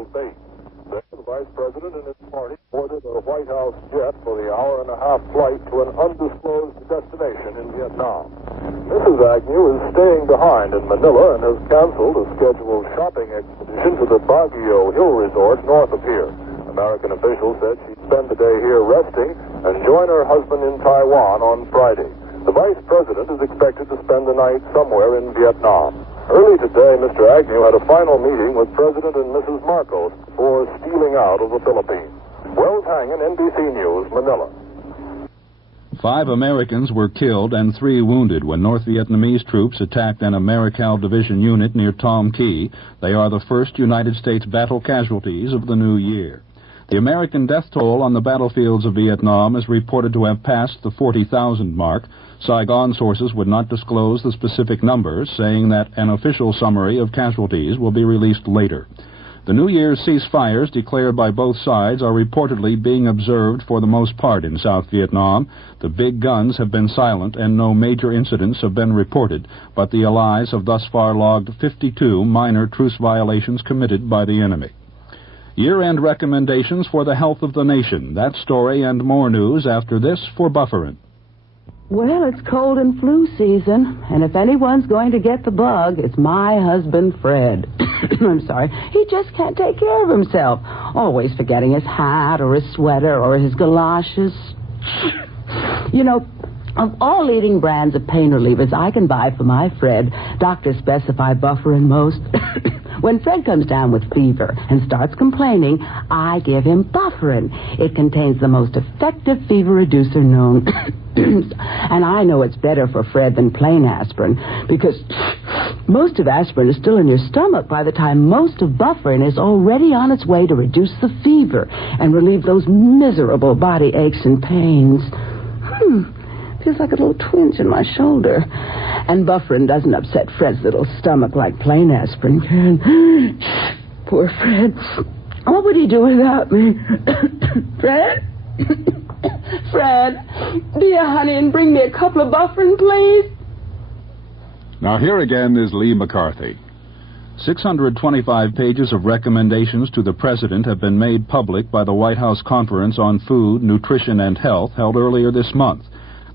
naval base. Then the Vice President and his party boarded a White House jet for the hour-and-a-half flight to an undisclosed destination in Vietnam. Mrs. Agnew is staying behind in Manila and has canceled a scheduled shopping expedition to the Baguio Hill Resort north of here. American officials said she'd spend the day here resting and join her husband in Taiwan on Friday. The Vice President is expected to spend the night somewhere in Vietnam. Early today, Mr. Agnew had a final meeting with President and Mrs. Marcos before stealing out of the Philippines. Wells Hangen, NBC News, Manila. 5 Americans were killed and 3 wounded when North Vietnamese troops attacked an Americal Division unit near Tom Key. They are the first United States battle casualties of the new year. The American death toll on the battlefields of Vietnam is reported to have passed the 40,000 mark. Saigon sources would not disclose the specific numbers, saying that an official summary of casualties will be released later. The New Year's ceasefires declared by both sides are reportedly being observed for the most part in South Vietnam. The big guns have been silent and no major incidents have been reported, but the Allies have thus far logged 52 minor truce violations committed by the enemy. Year-end recommendations for the health of the nation. That story and more news after this for Bufferin. Well, it's cold and flu season, and if anyone's going to get the bug, it's my husband, Fred. I'm sorry. He just can't take care of himself, always forgetting his hat or his sweater or his galoshes. You know, of all leading brands of pain relievers I can buy for my Fred, doctors specify Bufferin most. When Fred comes down with fever and starts complaining, I give him Bufferin. It contains the most effective fever reducer known. And I know it's better for Fred than plain aspirin, because most of aspirin is still in your stomach by the time most of Bufferin is already on its way to reduce the fever and relieve those miserable body aches and pains. Feels like a little twinge in my shoulder. And Bufferin doesn't upset Fred's little stomach like plain aspirin can. Poor Fred. What would he do without me? Fred? Fred, dear honey, and bring me a couple of Bufferin, please. Now here again is Lee McCarthy. 625 pages of recommendations to the President have been made public by the White House Conference on Food, Nutrition, and Health held earlier this month.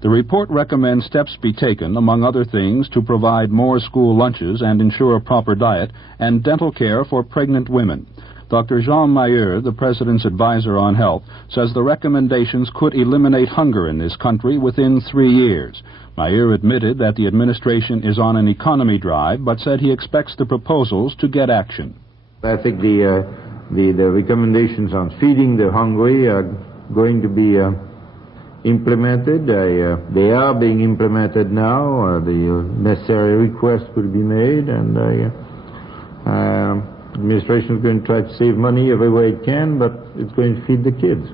The report recommends steps be taken, among other things, to provide more school lunches and ensure a proper diet, and dental care for pregnant women. Dr. Jean Mayer, the President's advisor on health, says the recommendations could eliminate hunger in this country within 3 years. Mayer admitted that the administration is on an economy drive, but said he expects the proposals to get action. I think the recommendations on feeding the hungry are going to be implemented. They are being implemented now. The necessary requests will be made, and the administration is going to try to save money every way it can, but it's going to feed the kids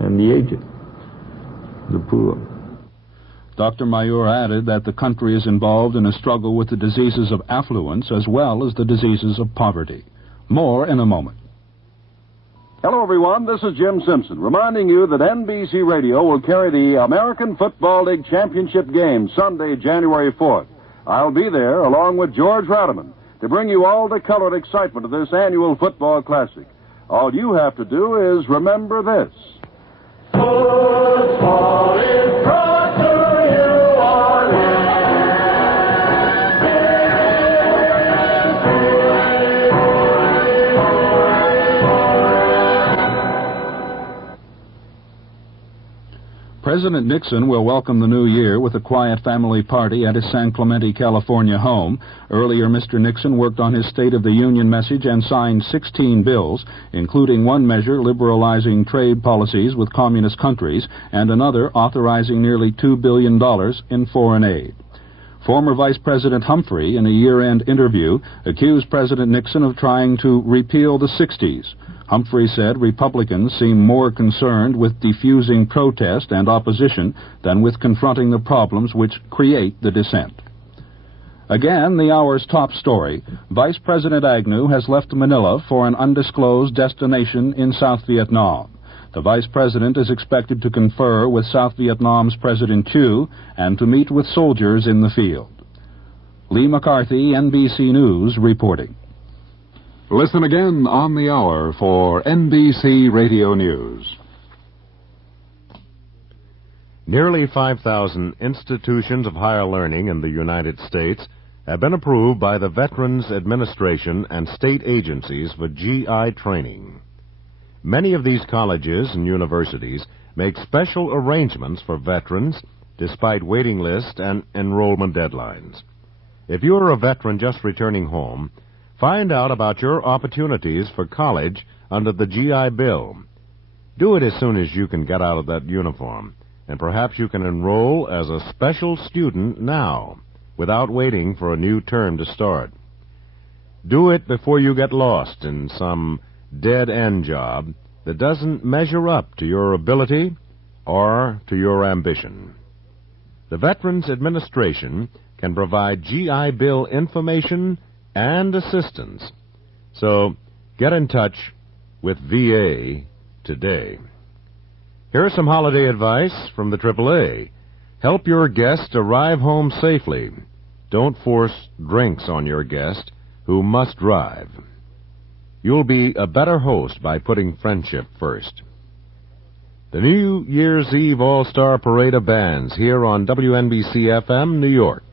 and the aged, the poor. Dr. Mayer added that the country is involved in a struggle with the diseases of affluence as well as the diseases of poverty. More in a moment. Hello, everyone. This is Jim Simpson, reminding you that NBC Radio will carry the American Football League Championship game Sunday, January 4th. I'll be there, along with George Ratterman, to bring you all the color and excitement of this annual football classic. All you have to do is remember this. Football is brought to you on President Nixon will welcome the new year with a quiet family party at his San Clemente, California home. Earlier, Mr. Nixon worked on his State of the Union message and signed 16 bills, including one measure liberalizing trade policies with communist countries and another authorizing nearly $2 billion in foreign aid. Former Vice President Humphrey, in a year-end interview, accused President Nixon of trying to repeal the 60s. Humphrey said Republicans seem more concerned with diffusing protest and opposition than with confronting the problems which create the dissent. Again, the hour's top story. Vice President Agnew has left Manila for an undisclosed destination in South Vietnam. The Vice President is expected to confer with South Vietnam's President Thieu and to meet with soldiers in the field. Lee McCarthy, NBC News, reporting. Listen again on the hour for NBC Radio News. Nearly 5,000 institutions of higher learning in the United States have been approved by the Veterans Administration and state agencies for GI training. Many of these colleges and universities make special arrangements for veterans despite waiting list and enrollment deadlines. If you're a veteran just returning home, find out about your opportunities for college under the GI Bill. Do it as soon as you can get out of that uniform, and perhaps you can enroll as a special student now, without waiting for a new term to start. Do it before you get lost in some dead-end job that doesn't measure up to your ability or to your ambition. The Veterans Administration can provide GI Bill information and assistance. So get in touch with VA today. Here's some holiday advice from the AAA. Help your guest arrive home safely. Don't force drinks on your guest who must drive. You'll be a better host by putting friendship first. The New Year's Eve All-Star Parade of Bands here on WNBC-FM, New York.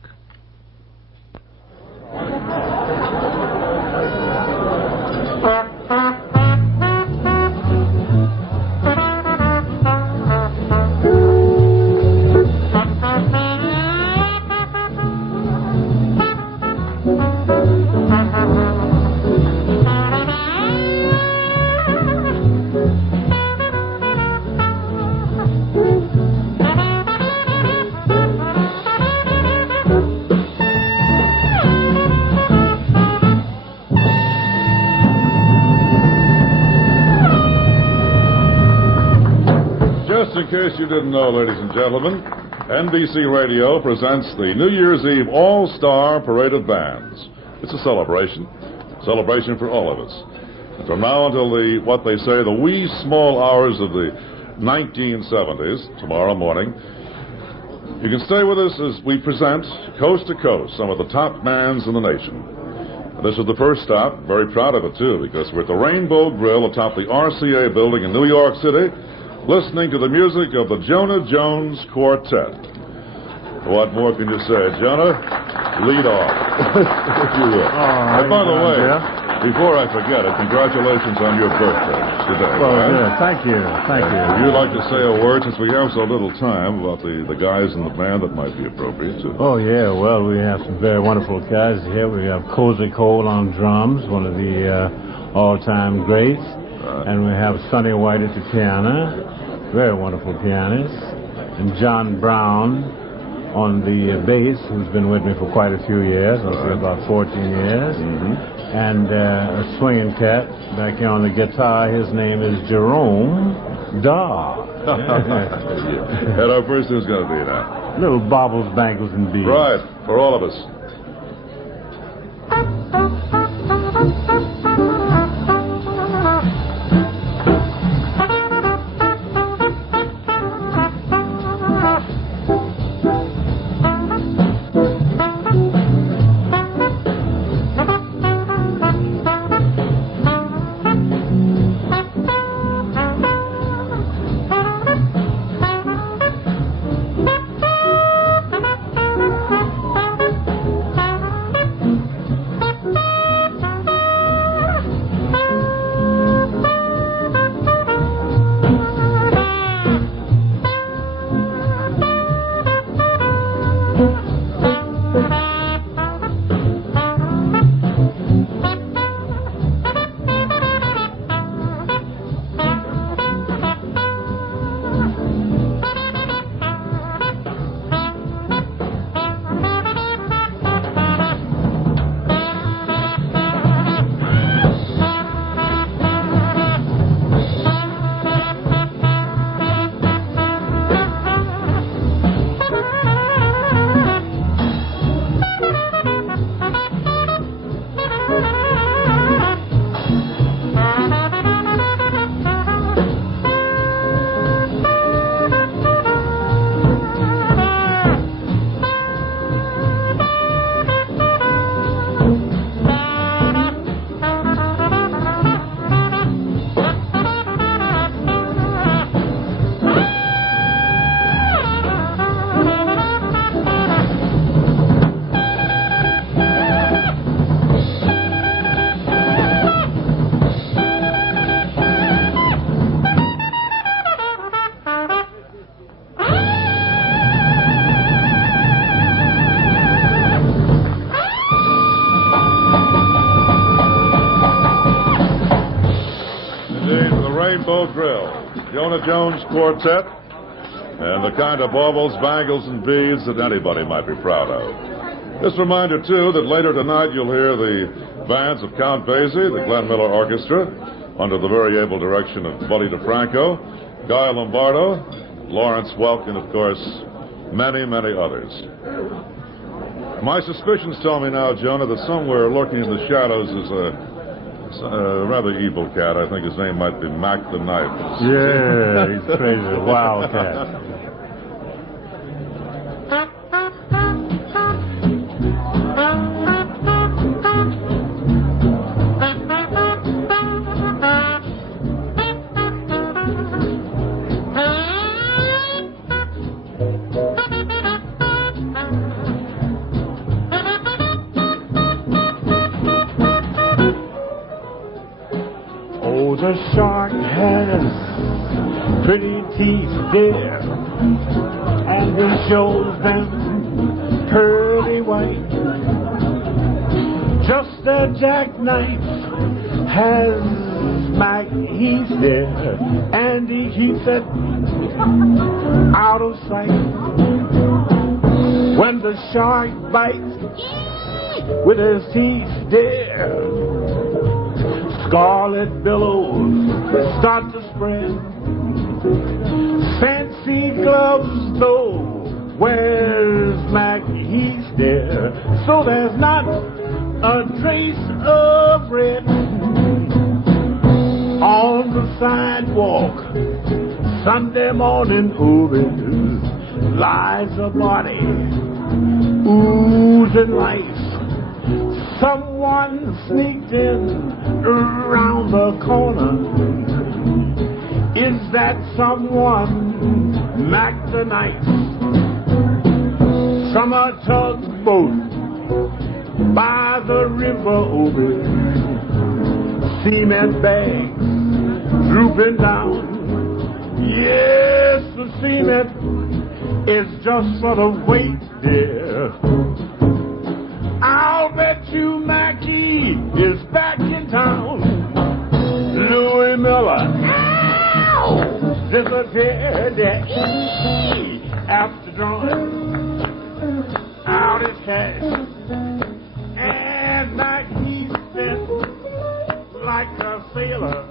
In case you didn't know, ladies and gentlemen, NBC Radio presents the New Year's Eve All-Star Parade of Bands. It's a celebration for all of us. And from now until what they say, the wee small hours of the 1970s, tomorrow morning, you can stay with us as we present, coast to coast, some of the top bands in the nation. And this is the first stop, very proud of it too, because we're at the Rainbow Grill atop the RCA building in New York City, listening to the music of the Jonah Jones Quartet. What more can you say? Jonah, lead off, if you will. And by the way, before I forget it, congratulations on your birthday today. Well, good. Thank you. If you'd like to say a word, since we have so little time, about the guys in the band that might be appropriate to. Oh, yeah. Well, we have some very wonderful guys here. We have Cozy Cole on drums, one of the all-time greats. And we have Sonny White at the piano, very wonderful pianist, and John Brown on the bass, who's been with me for quite a few years, I'll say about 14 years, and a swinging cat back here on the guitar. His name is Jerome Daw. And our first who's going to be now? Little Bobbles, Bangles, and Beads. Right, for all of us. Rainbow Grill, Jonah Jones Quartet, and the kind of baubles, bangles, and beads that anybody might be proud of. Just a reminder, too, that later tonight you'll hear the bands of Count Basie, the Glenn Miller Orchestra, under the very able direction of Buddy DeFranco, Guy Lombardo, Lawrence Welk, and, of course, many, many others. My suspicions tell me now, Jonah, that somewhere lurking in the shadows is a rather evil cat. I think his name might be Mac the Knife. Yeah, he's crazy. Wild cat. The shark has pretty teeth, dear, and he shows them pearly white. Just a jackknife has Mac Heath, dear, and he keeps it out of sight. When the shark bites with his teeth, dear, scarlet billows start to spread. Fancy gloves, though, wears Mac Heath, dear, so there's not a trace of red. On the sidewalk, Sunday morning, oh, there lies a body oozing life. Someone sneaked in around the corner. Is that someone Mac the Knife? From a tugboat by the river over, cement bags drooping down. Yes, the cement is just for the weight, dear. I'll bet you Mackie is back in town. Louis Miller, ow, disappeared after drawing out his cash. And Mackie spent like a sailor.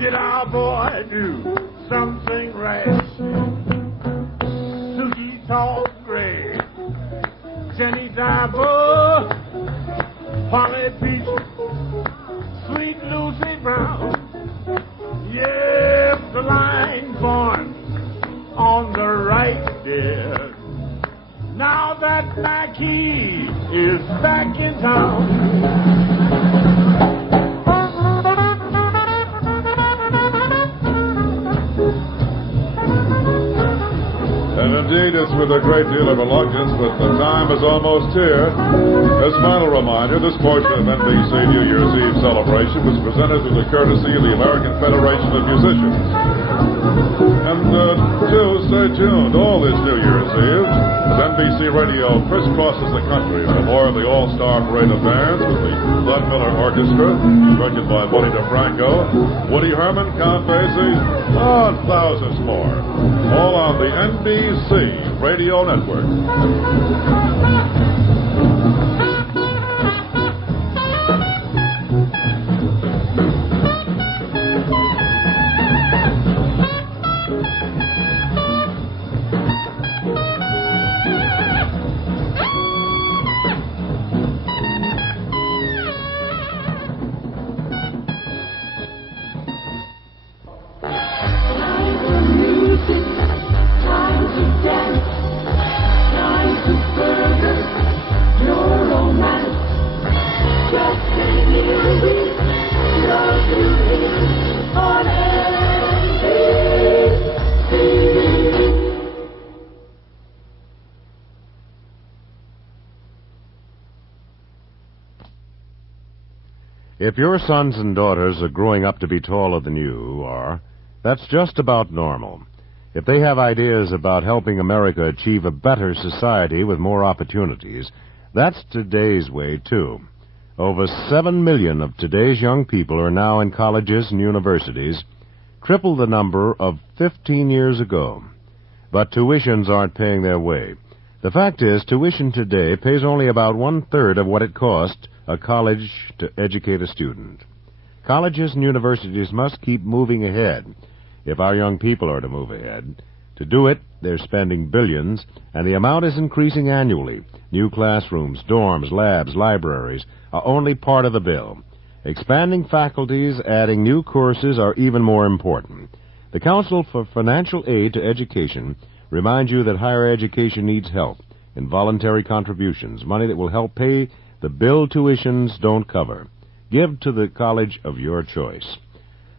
Did our boy do something rash? Suki Tall Gray, Jenny Diver, Polly Peach, Sweet Lucy Brown. Yes, the line forms on the right, dear. Now that Mackie is back in town. And indeed, it's with a great deal of reluctance, but the time is almost here. As final reminder, this portion of NBC New Year's Eve celebration was presented through the courtesy of the American Federation of Musicians. And, too, stay tuned all this New Year's Eve as NBC Radio crisscrosses the country for more of the All-Star Parade of Bands with the Glenn Miller Orchestra, directed by Buddy DeFranco, Woody Herman, Count Basie, and thousands more. All on the NBC Radio Network. If your sons and daughters are growing up to be taller than you are, that's just about normal. If they have ideas about helping America achieve a better society with more opportunities, that's today's way, too. Over 7 million of today's young people are now in colleges and universities, triple the number of 15 years ago. But tuitions aren't paying their way. The fact is, tuition today pays only about 1/3 of what it cost a college to educate a student. Colleges and universities must keep moving ahead if our young people are to move ahead. To do it, they're spending billions, and the amount is increasing annually. New classrooms, dorms, labs, libraries are only part of the bill. Expanding faculties, adding new courses are even more important. The Council for Financial Aid to Education reminds you that higher education needs help in voluntary contributions, money that will help pay the bill tuitions don't cover. Give to the college of your choice.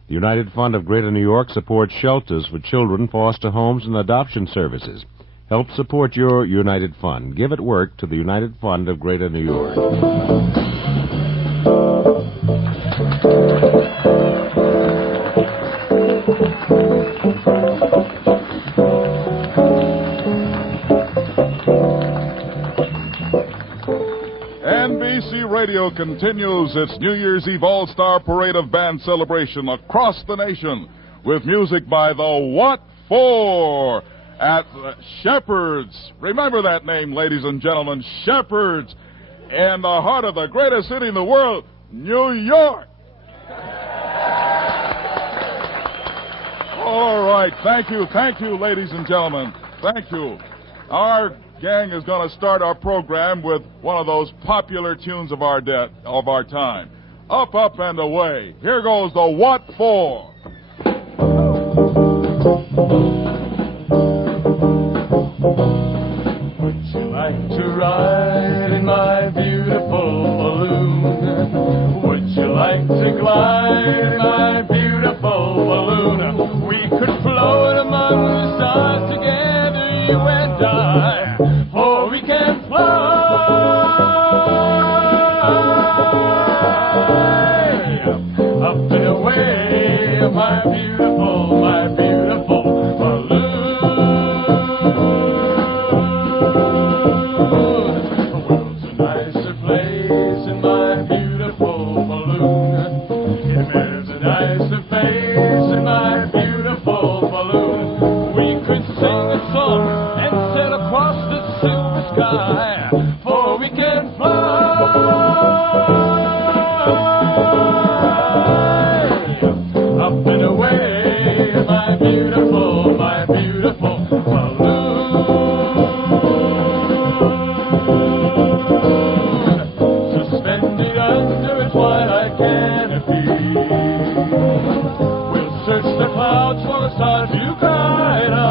The United Fund of Greater New York supports shelters for children, foster homes, and adoption services. Help support your United Fund. Give at work to the United Fund of Greater New York. NBC Radio continues its New Year's Eve All-Star Parade of Band celebration across the nation with music by the What For at Shepherd's. Remember that name, ladies and gentlemen, Shepherd's, in the heart of the greatest city in the world, New York. All right, thank you, ladies and gentlemen. Thank you. Our gang is going to start our program with one of those popular tunes of our time. Up, up, and away. Here goes the What For. Would you like to ride in my beautiful balloon? Would you like to glide in my beautiful balloon? We could float among the stars together, you and I. For we can fly up and away, my beautiful balloon. The world's a nicer place in my beautiful balloon. There's a nicer place in my beautiful balloon. We could sing a song and sail across the silver sky, for we can fly up and away, my beautiful balloon. Suspended under its twilight canopy, we'll search the clouds for a star to guide us.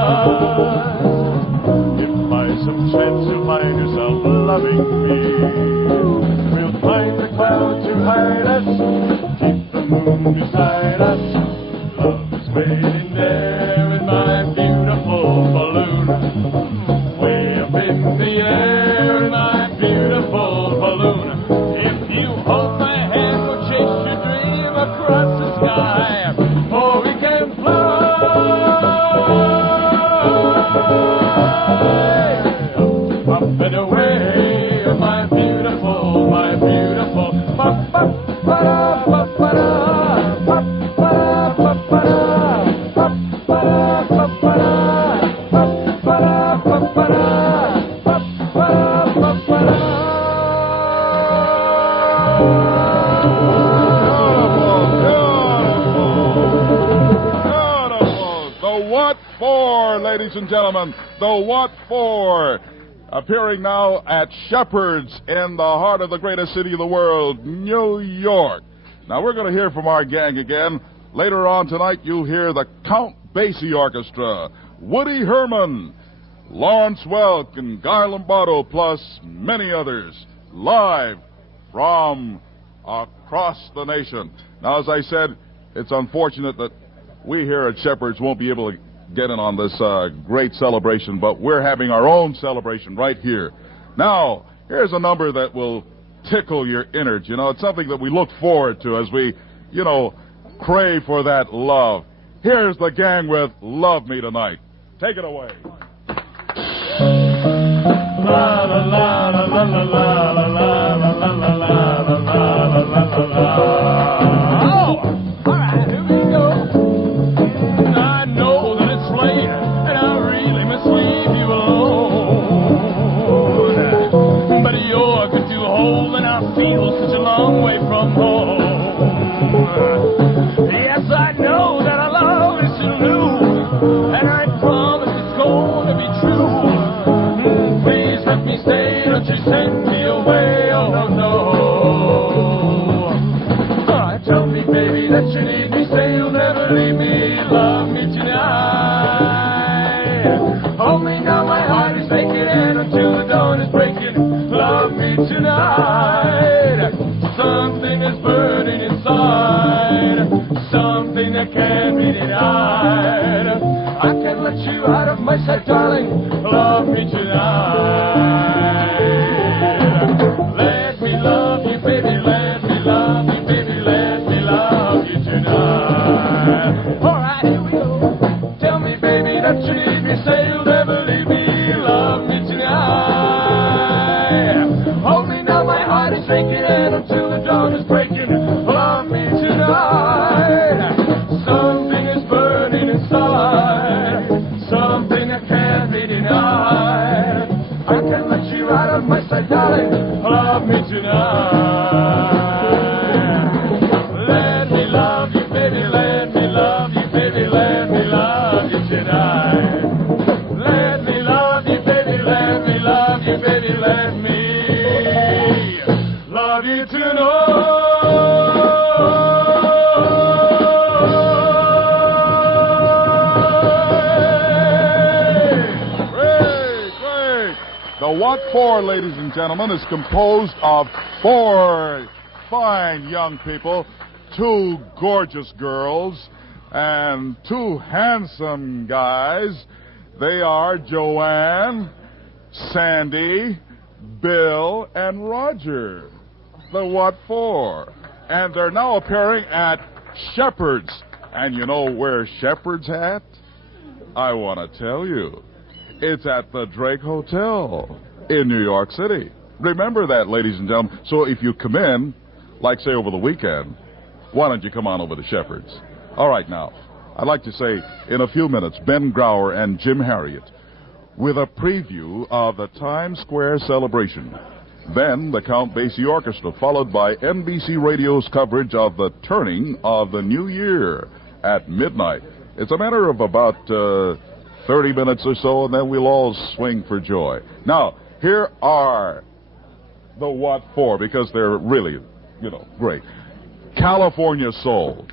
If by some chance you find yourself loving me, we'll find the cloud to hide us, keep the moon beside us. Love is waiting there in my beautiful balloon, way up in the air in my beautiful balloon. If you hold my hand, we'll chase your dream across the sky, for we can fly up and away, my beautiful ladies and gentlemen, the What For, appearing now at Shepherd's in the heart of the greatest city of the world, New York. Now, we're going to hear from our gang again. Later on tonight, you'll hear the Count Basie Orchestra, Woody Herman, Lawrence Welk, and Guy Lombardo, plus many others, live from across the nation. Now, as I said, it's unfortunate that we here at Shepherd's won't be able to get in on this great celebration, but we're having our own celebration right here. Now, here's a number that will tickle your innards. You know, it's something that we look forward to as we, crave for that love. Here's the gang with Love Me Tonight. Take it away. La la la la la la la la la la la la la. baby that you need me. Say you'll never leave me. Love me tonight. Hold me now, my heart is aching, and until the dawn is breaking. Love me tonight. Something is burning inside. Something that can't be denied. I can't let you out of my sight, darling. Love me tonight. Let me love you, baby. Let me love you, baby. Let me love you tonight. All right, here we go. Tell me, baby, that you need me. Say you'll never leave me. Love me tonight. Hold me now, my heart is aching, and until the dawn is breaking. Love me tonight. Something is burning inside. Something that can't be denied. I can't let you out of my sight, darling. Love me tonight. Let me love you, baby. Let me love you, baby. Let me love you tonight. Let me love you, baby. Let me love you, baby. Let me love you tonight. The What For, ladies and gentlemen, is composed of 4 fine young people, 2 gorgeous girls, and 2 handsome guys. They are Joanne, Sandy, Bill, and Roger. The What For. And they're now appearing at Shepherd's. And you know where Shepherd's at? I want to tell you. It's at the Drake Hotel in New York City. Remember that, ladies and gentlemen. So if you come in, like, say, over the weekend, why don't you come on over to Shepherd's? All right, now, I'd like to say, in a few minutes, Ben Grauer and Jim Harriet with a preview of the Times Square celebration. Then the Count Basie Orchestra, followed by NBC Radio's coverage of the turning of the new year at midnight. It's a matter of about 30 minutes or so, and then we'll all swing for joy. Now, here are the What For, because they're really, great. California Soul.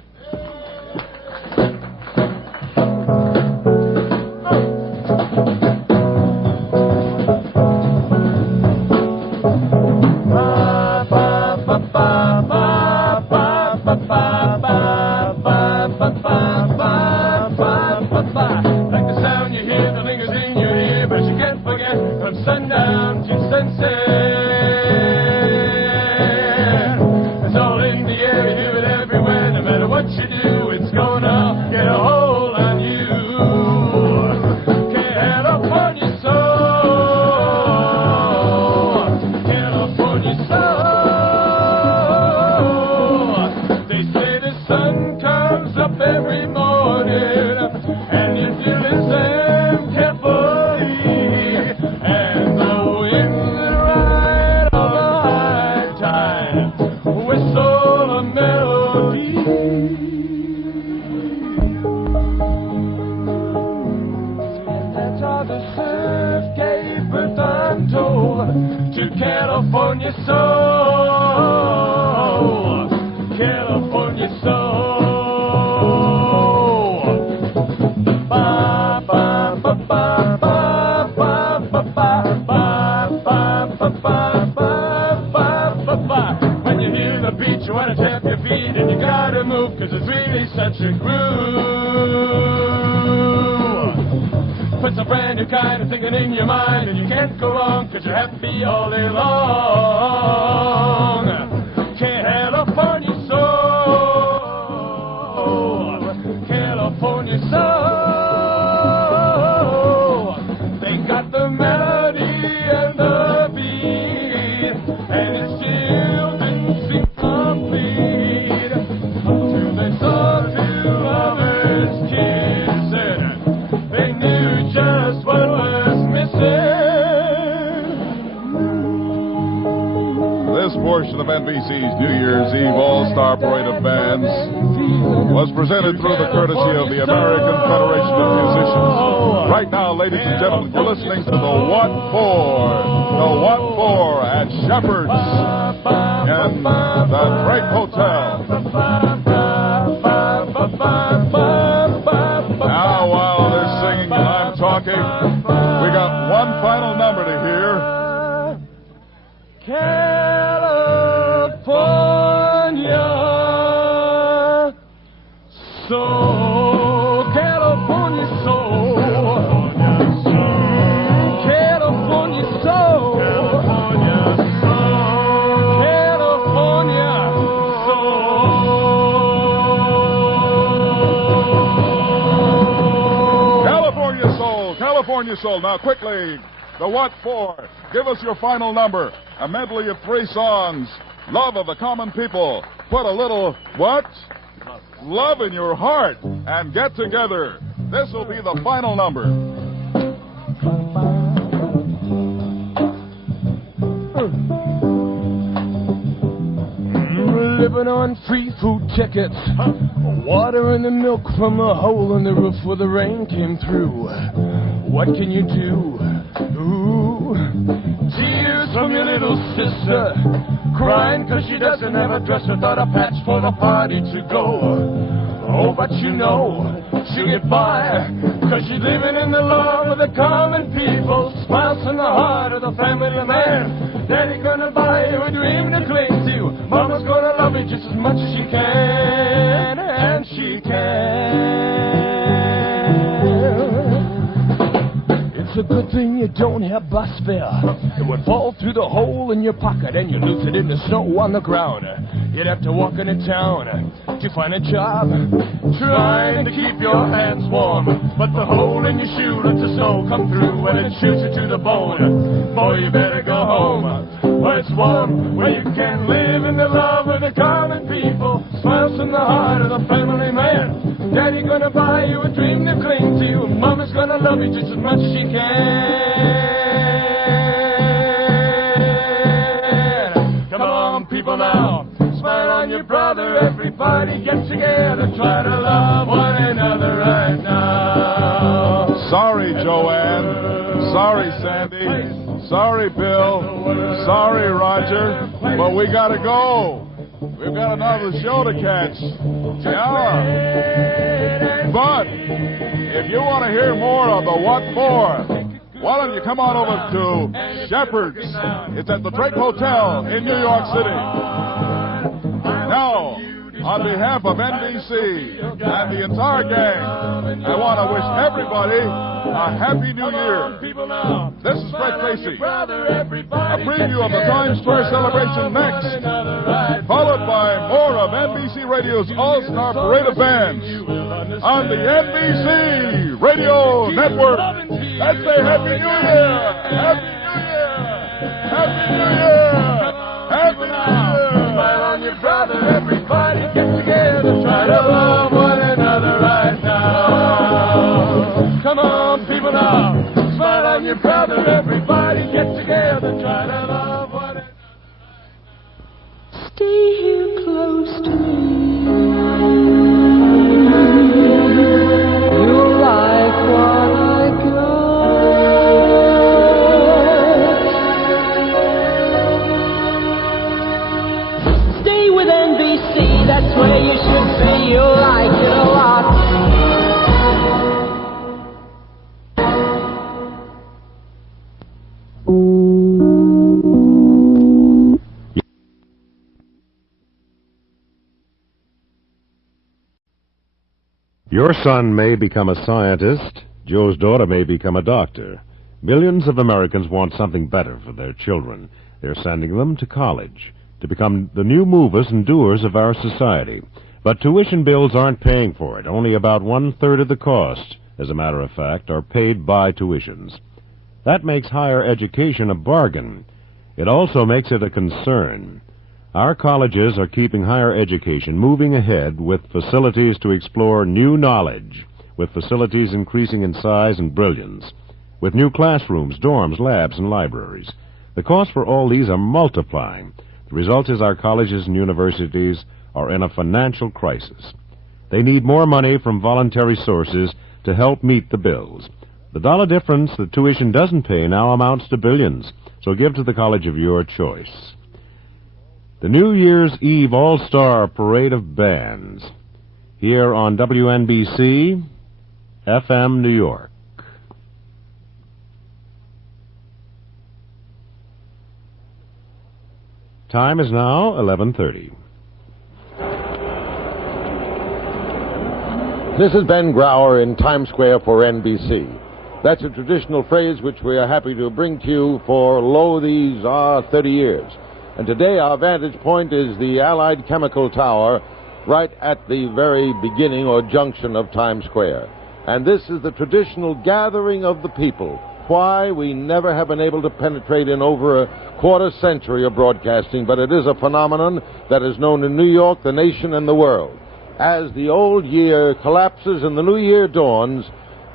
California soul, California soul. Ba ba ba ba ba ba ba ba ba ba ba ba. When you hear the beat, you wanna tap your feet and you gotta move, 'cause it's really such a groove. Puts a brand new kind of thinking in your mind, and you can't go wrong, 'cause you're happy all day long. California soul, California soul. They got the melody and the beat, and it still didn't seem complete until they saw two lovers kissing. They knew just what was missing. This portion of NBC's New Year's Eve All-Star Parade of Bands was presented through the courtesy of the American Federation of Musicians. Right now, ladies and gentlemen, you're listening to the What For? The What For at Shepherd's in the Drake Hotel. soul, California soul, California soul, California soul. California Soul, California Soul. Now, quickly, the what for? Give us your final number. A medley of 3 songs. Love of the common people. Put a little what? Love in your heart and get together. This will be the final number. Living on free food tickets, water in the milk from a hole in the roof where the rain came through. What can you do? Ooh, tears from your little sister, crying 'cause she doesn't have a dress without a patch for the party to go. Oh, but you know she'll get by 'cause she's living in the love of the common people. Smiles from the heart of the family man. Daddy gonna buy you a dream to cling to. Mama's gonna love you just as much as she can, and she can. It's a good thing you don't have bus fare. It would fall through the hole in your pocket and you lose it in the snow on the ground. You'd have to walk into town to find a job, trying to keep your hands warm. But the hole in your shoe lets the snow come through and it shoots you to the bone. Boy, you better go home where it's warm, where you can live in the love of the common people. Smiles from the heart of the family man. Daddy gonna buy you a dream to cling to. Mama's gonna love you just as much as she can. Come on, people now. Smile on your brother, everybody get together, try to love one another right now. Sorry, Joanne. Sorry, Sandy. Sorry, Bill. Sorry, Roger. But we gotta go. We've got another show to catch. Yeah. But if you want to hear more of the what for, why don't you come on over to Shepherd's? It's at the Drake Hotel in New York City. Now, on behalf of NBC and the entire gang, I want to wish everybody a Happy New Year. This is Fred Casey. A preview of the Times Square celebration next, followed by more of NBC Radio's All-Star Parade of Bands on the NBC Radio Network. Let's say Happy New Year! Happy New Year! Happy New Year! Happy New Year! Smile on your brother, everybody get together, try to love one another right now. Come on, people now, smile on your brother, everybody get together, try to love one another. Stay here close to me. You're like what I got. Stay with NBC, that's where you should be. You'll like it a lot. Your son may become a scientist. Joe's daughter may become a doctor. Millions of Americans want something better for their children. They're sending them to college to become the new movers and doers of our society. But tuition bills aren't paying for it. Only about 1/3 of the cost, as a matter of fact, are paid by tuitions. That makes higher education a bargain. It also makes it a concern. Our colleges are keeping higher education moving ahead with facilities to explore new knowledge, with facilities increasing in size and brilliance, with new classrooms, dorms, labs, and libraries. The costs for all these are multiplying. The result is our colleges and universities are in a financial crisis. They need more money from voluntary sources to help meet the bills. The dollar difference that tuition doesn't pay now amounts to billions, so give to the college of your choice. The New Year's Eve All-Star Parade of Bands, here on WNBC, FM New York. Time is now 11:30. This is Ben Grauer in Times Square for NBC. That's a traditional phrase which we are happy to bring to you for, these are 30 years. And today our vantage point is the Allied Chemical Tower right at the very beginning or junction of Times Square. And this is the traditional gathering of the people. Why? We never have been able to penetrate in over a quarter century of broadcasting, but it is a phenomenon that is known in New York, the nation, and the world. As the old year collapses and the new year dawns,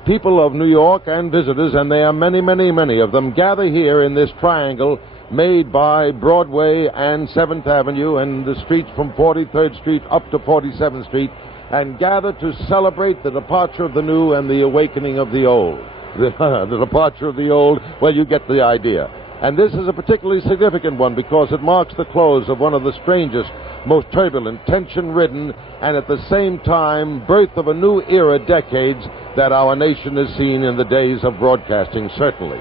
people of New York and visitors, and there are many, many, many of them, gather here in this triangle made by Broadway and 7th Avenue and the streets from 43rd Street up to 47th Street, and gather to celebrate the departure of the new and the awakening of the old. The departure of the old, well, you get the idea. And this is a particularly significant one because it marks the close of one of the strangest, most turbulent, tension-ridden, and at the same time, birth of a new era, decades, that our nation has seen in the days of broadcasting, certainly.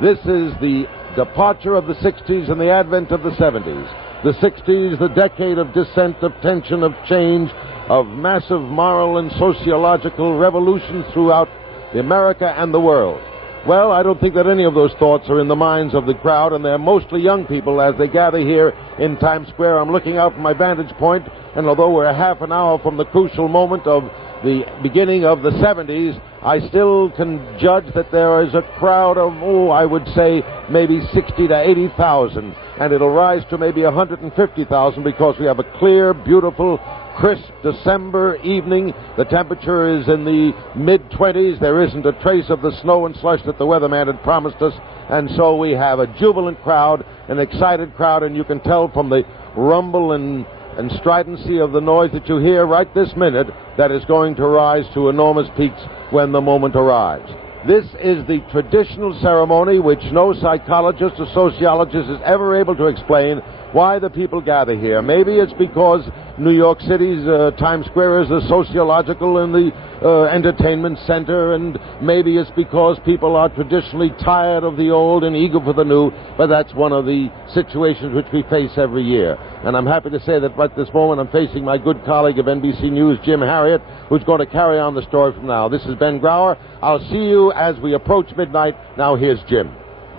This is the departure of the 60s and the advent of the 70s. The 60s, the decade of dissent, of tension, of change, of massive moral and sociological revolutions throughout America and the world. Well, I don't think that any of those thoughts are in the minds of the crowd, and they're mostly young people as they gather here in Times Square. I'm looking out from my vantage point, and although we're half an hour from the crucial moment of the beginning of the 70s, I still can judge that there is a crowd of, I would say maybe 60 to 80,000, and it'll rise to maybe 150,000 because we have a clear, beautiful, crisp December evening. The temperature is in the mid-20s. There isn't a trace of the snow and slush that the weatherman had promised us, and so we have a jubilant crowd, an excited crowd, and you can tell from the rumble and stridency of the noise that you hear right this minute that is going to rise to enormous peaks when the moment arrives. This is the traditional ceremony which no psychologist or sociologist is ever able to explain why the people gather here. Maybe it's because New York City's Times Square is the sociological and the entertainment center, and maybe it's because people are traditionally tired of the old and eager for the new, but that's one of the situations which we face every year. And I'm happy to say that right this moment I'm facing my good colleague of NBC News, Jim Harriott, who's going to carry on the story from now. This is Ben Grauer. I'll see you as we approach midnight. Now here's Jim.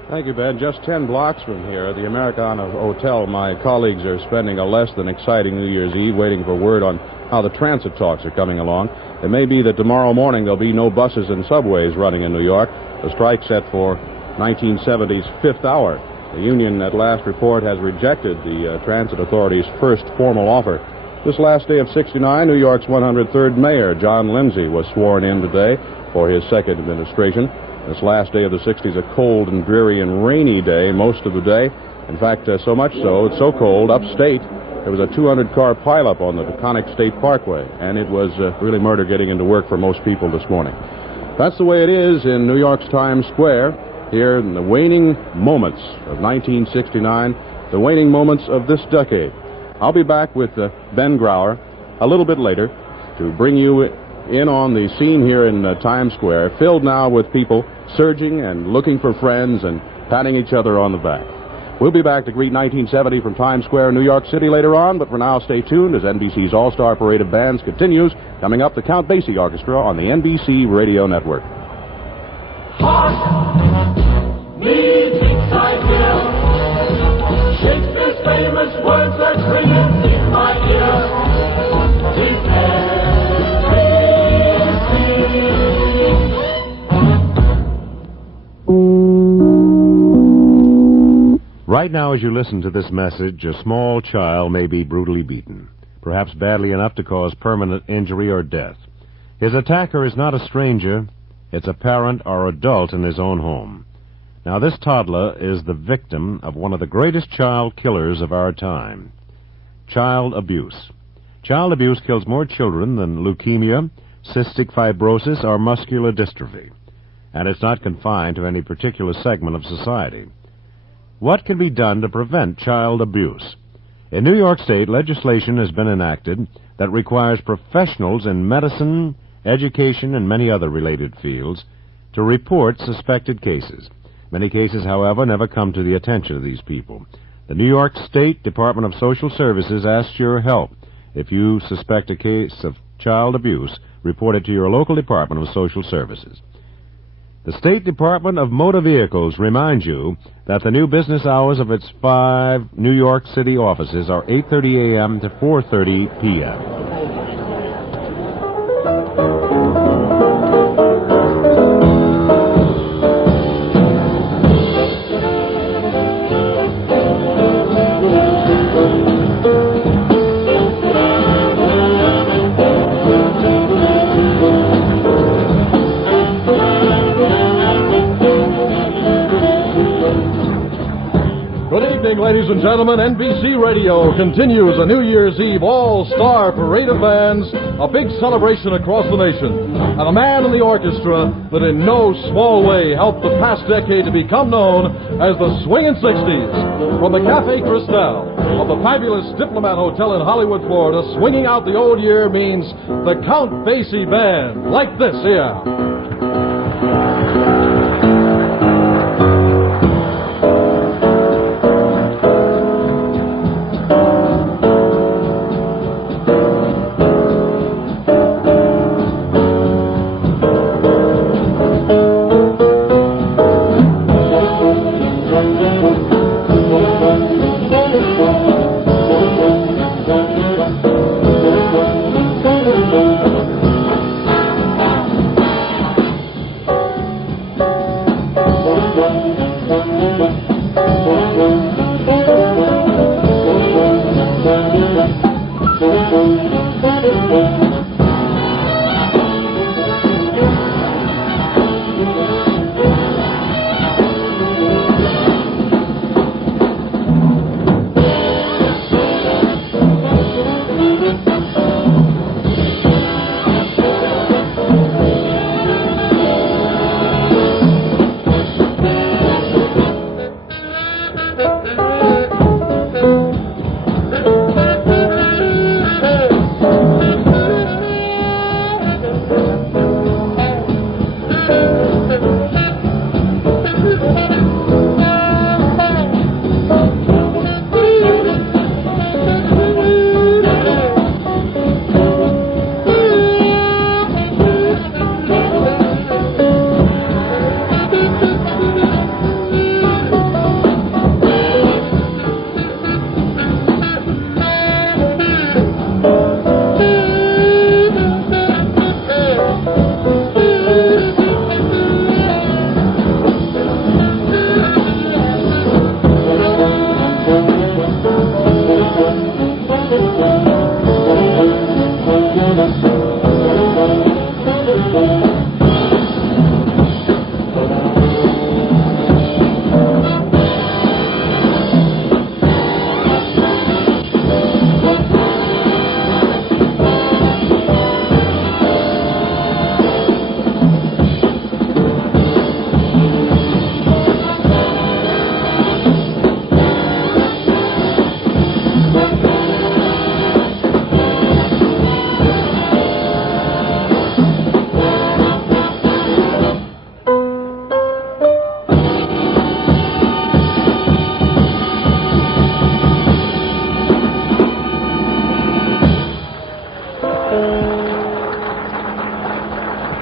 Thank you, Ben. Just 10 blocks from here, at the Americana Hotel, my colleagues are spending a less than exciting New Year's Eve waiting for word on how the transit talks are coming along. It may be that tomorrow morning there'll be no buses and subways running in New York. The strike set for 1970's fifth hour. The union, at last report, has rejected the transit authority's first formal offer. This last day of 69, New York's 103rd mayor, John Lindsay, was sworn in today for his second administration. This last day of the 60s, a cold and dreary and rainy day most of the day. In fact, so much so, it's so cold, upstate, there was a 200-car pileup on the Taconic State Parkway, and it was really murder getting into work for most people this morning. That's the way it is in New York's Times Square, here in the waning moments of 1969, the waning moments of this decade. I'll be back with Ben Grauer a little bit later to bring you in on the scene here in Times Square, filled now with people surging and looking for friends and patting each other on the back. We'll be back to greet 1970 from Times Square, New York City later on, but for now, stay tuned as NBC's All-Star Parade of Bands continues. Coming up, the Count Basie Orchestra on the NBC Radio Network. Methinks I hear Shakespeare's famous words are ringing in my ear. Right now, as you listen to this message, a small child may be brutally beaten, perhaps badly enough to cause permanent injury or death. His attacker is not a stranger, it's a parent or adult in his own home. Now, this toddler is the victim of one of the greatest child killers of our time, child abuse. Child abuse kills more children than leukemia, cystic fibrosis, or muscular dystrophy. And it's not confined to any particular segment of society. What can be done to prevent child abuse? In New York State, legislation has been enacted that requires professionals in medicine, education, and many other related fields to report suspected cases. Many cases, however, never come to the attention of these people. The New York State Department of Social Services asks your help. If you suspect a case of child abuse reported to your local Department of Social Services. The State Department of Motor Vehicles reminds you that the new business hours of its 5 New York City offices are 8:30 a.m. to 4:30 p.m. Ladies and gentlemen, NBC Radio continues a New Year's Eve all-star parade of bands, a big celebration across the nation, and a man in the orchestra that in no small way helped the past decade to become known as the Swingin' Sixties. From the Café Cristal of the fabulous Diplomat Hotel in Hollywood, Florida, swinging out the old year means the Count Basie Band, like this here.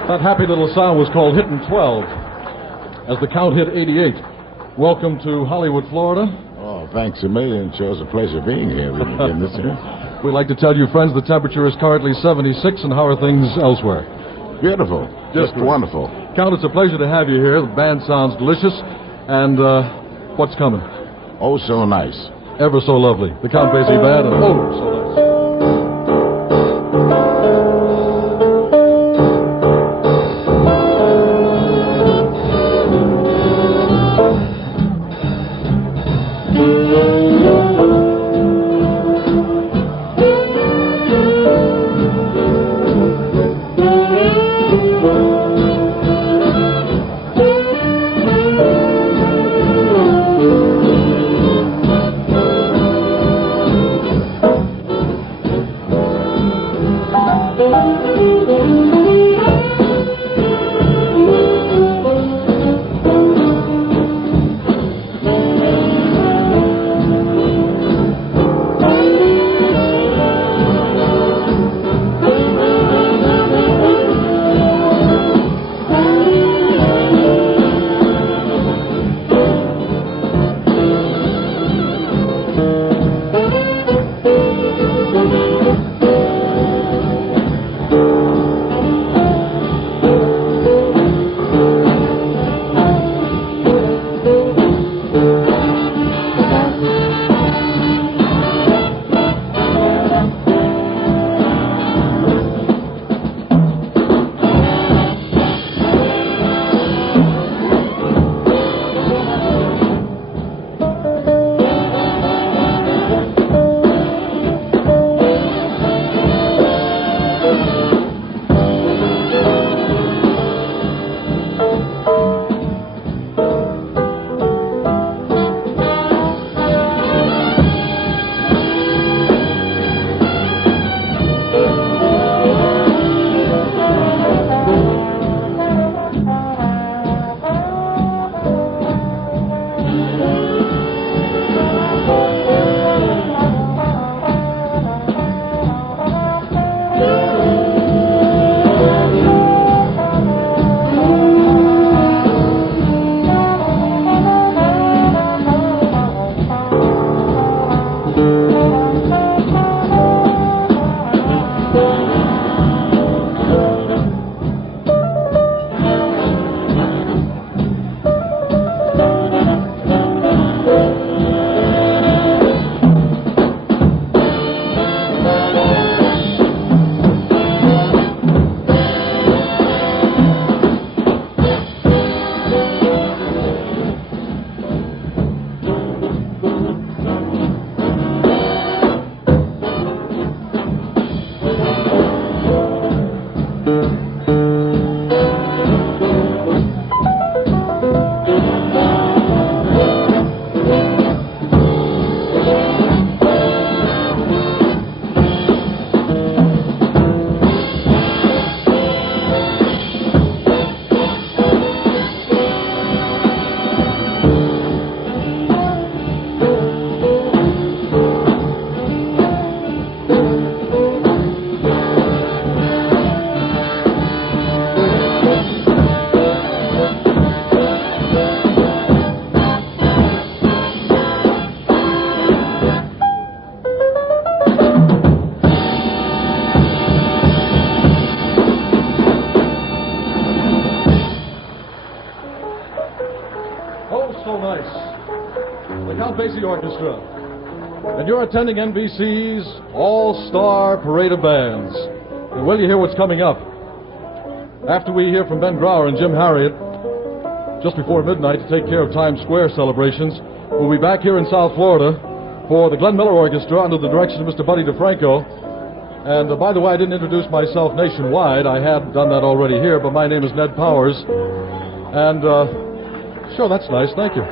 That happy little sound was called Hittin' 12, as the Count hit 88. Welcome to Hollywood, Florida. Oh, thanks a million. Sure, it's a pleasure being here. We'd like to tell you, friends, the temperature is currently 76, and how are things elsewhere? Beautiful. Just wonderful. Count, it's a pleasure to have you here. The band sounds delicious. And what's coming? Oh, so nice. Ever so lovely. The Count Basie Band, and oh, so nice. Basie Orchestra. And you're attending NBC's All-Star Parade of Bands. And will you hear what's coming up? After we hear from Ben Grauer and Jim Harriet, just before midnight to take care of Times Square celebrations, we'll be back here in South Florida for the Glenn Miller Orchestra under the direction of Mr. Buddy DeFranco. And by the way, I didn't introduce myself nationwide. I had done that already here, but my name is Ned Powers. And, sure, that's nice. Thank you.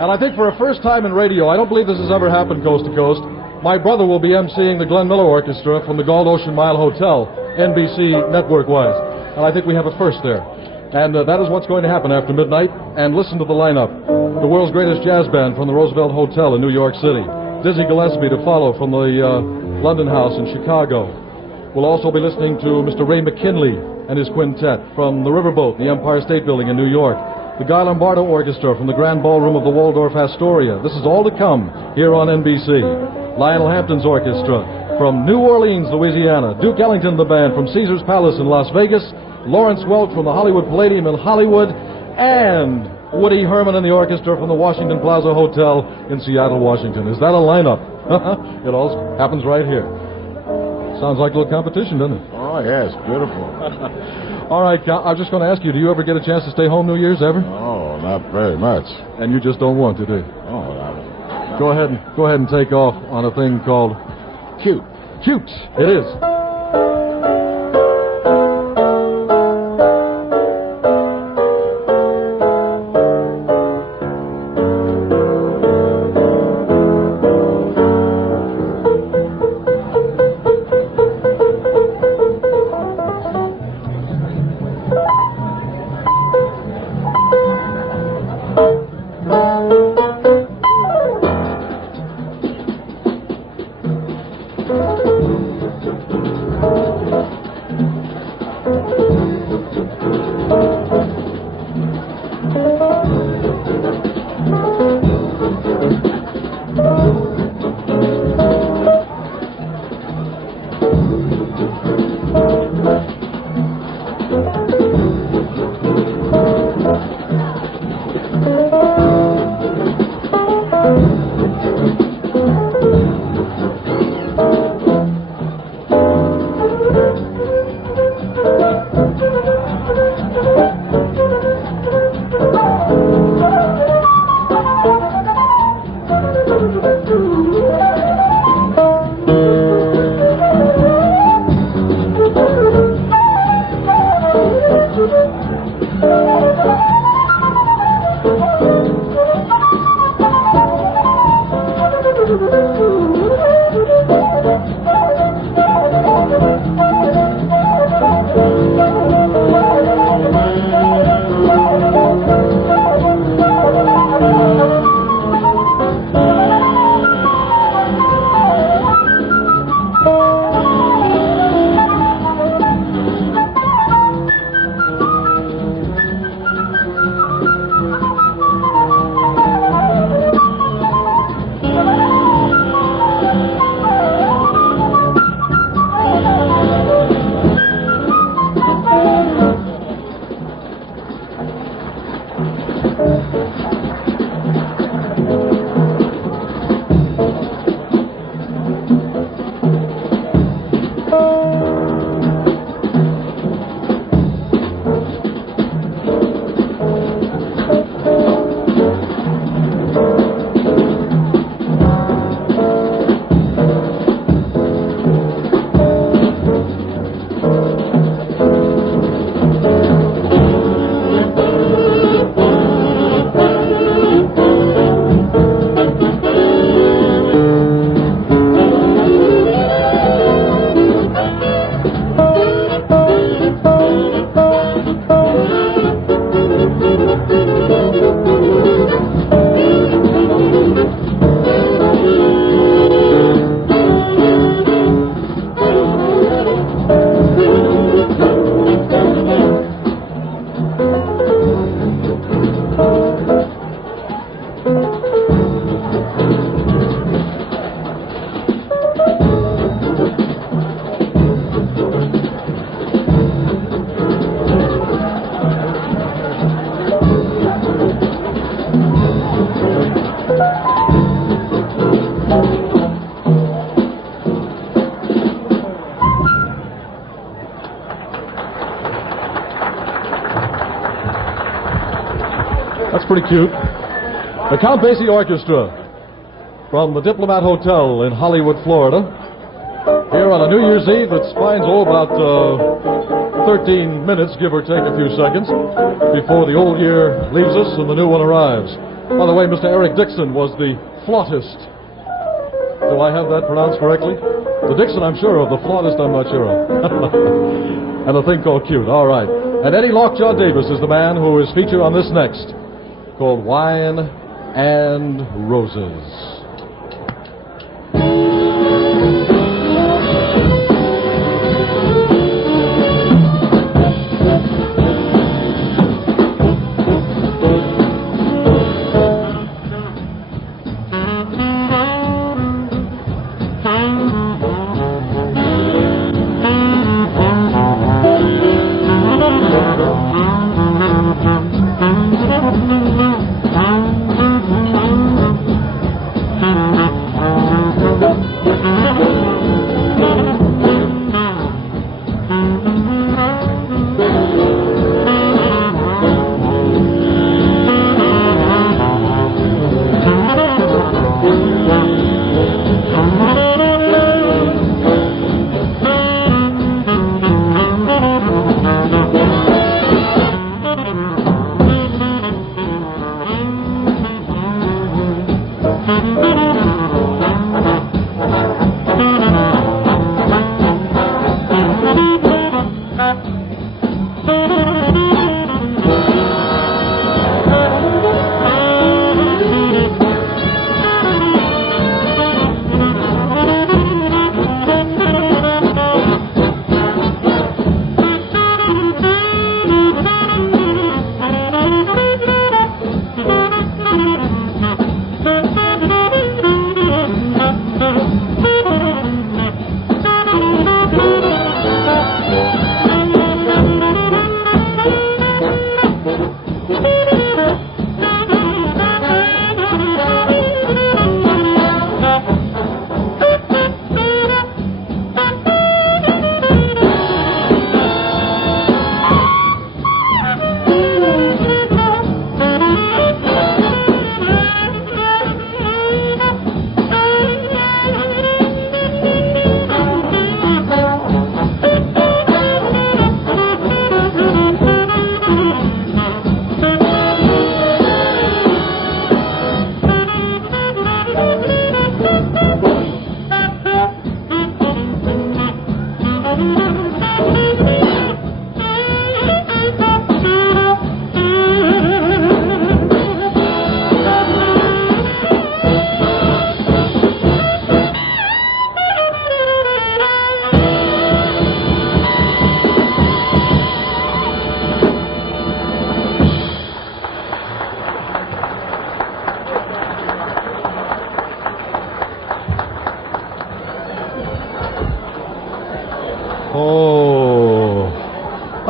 And I think for a first time in radio, I don't believe this has ever happened coast to coast, my brother will be emceeing the Glenn Miller Orchestra from the Galt Ocean Mile Hotel, NBC network-wise. And I think we have a first there. And that is what's going to happen after midnight. And listen to the lineup. The world's greatest jazz band from the Roosevelt Hotel in New York City. Dizzy Gillespie to follow from the London House in Chicago. We'll also be listening to Mr. Ray McKinley and his quintet from the Riverboat, the Empire State Building in New York. The Guy Lombardo Orchestra from the Grand Ballroom of the Waldorf Astoria. This is all to come here on NBC. Lionel Hampton's Orchestra from New Orleans, Louisiana. Duke Ellington, the band from Caesar's Palace in Las Vegas. Lawrence Welk from the Hollywood Palladium in Hollywood. And Woody Herman and the orchestra from the Washington Plaza Hotel in Seattle, Washington. Is that a lineup? It all happens right here. Sounds like a little competition, doesn't it? Oh, yes, beautiful. All right, I'm just going to ask you, do you ever get a chance to stay home New Year's, ever? Oh, not very much. And you just don't want to, do you? Oh, no. Go ahead and take off on a thing called Cute. Cute. It is. pretty cute. The Count Basie Orchestra from the Diplomat Hotel in Hollywood, Florida. Here on a New Year's Eve that spans about 13 minutes, give or take a few seconds, before the old year leaves us and the new one arrives. By the way, Mr. Eric Dixon was the flautist. Do I have that pronounced correctly? The Dixon, I'm sure of. The flautist, I'm not sure of. And a thing called cute. All right. And Eddie Lockjaw Davis is the man who is featured on this next, called Wine and Roses.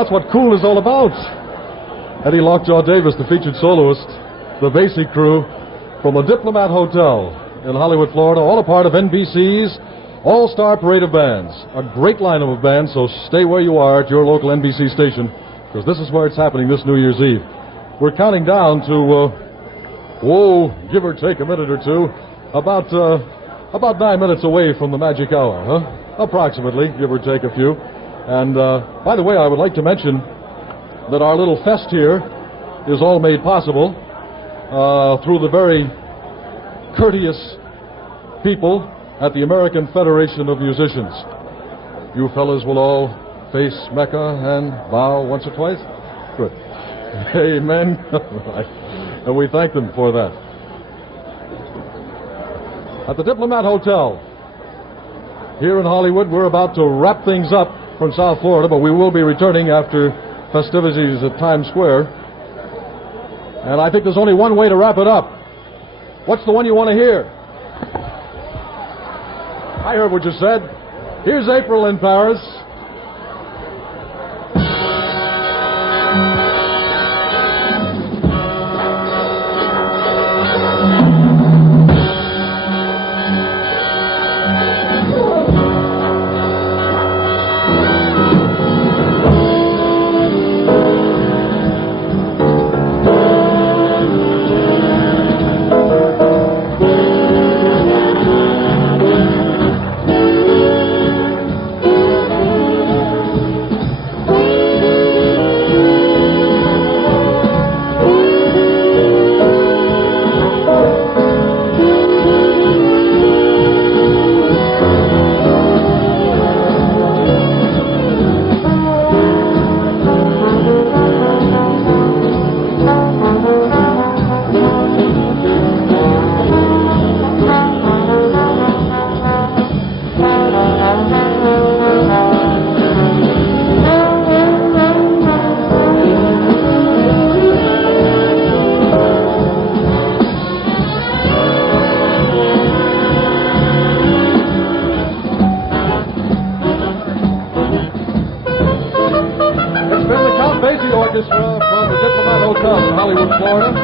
That's what cool is all about. Eddie Lockjaw Davis, the featured soloist, the Basie crew from the Diplomat Hotel in Hollywood, Florida, all a part of NBC's All-Star Parade of Bands. A great lineup of bands, so stay where you are at your local NBC station, because this is where it's happening this New Year's Eve. We're counting down to, give or take a minute or two, about 9 minutes away from the magic hour, huh? Approximately, give or take a few. And, by the way, I would like to mention that our little fest here is all made possible through the very courteous people at the American Federation of Musicians. You fellas will all face Mecca and bow once or twice? Good. Amen. And we thank them for that. At the Diplomat Hotel here in Hollywood, we're about to wrap things up from South Florida, but we will be returning after festivities at Times Square. And I think there's only one way to wrap it up. What's the one you want to hear? I heard what you said. Here's April in Paris. Orchestra from the Diplomat Hotel in Hollywood, Florida.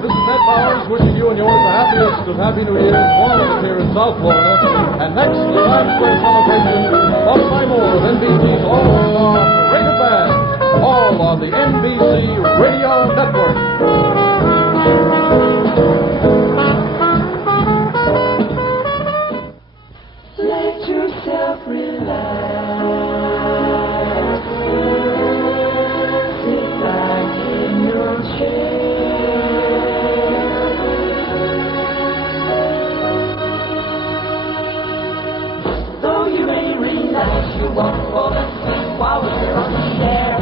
This is Ned Powers wishing you and yours the happiest of Happy New Years from all of us here in South Florida. And next, the Times Square celebration, followed by more of NBC's All-Star Parade of Bands, all on the NBC Radio Network. Let yourself relax. Sit back in your chair. Though you may relax, you won't fall asleep while we're on the air.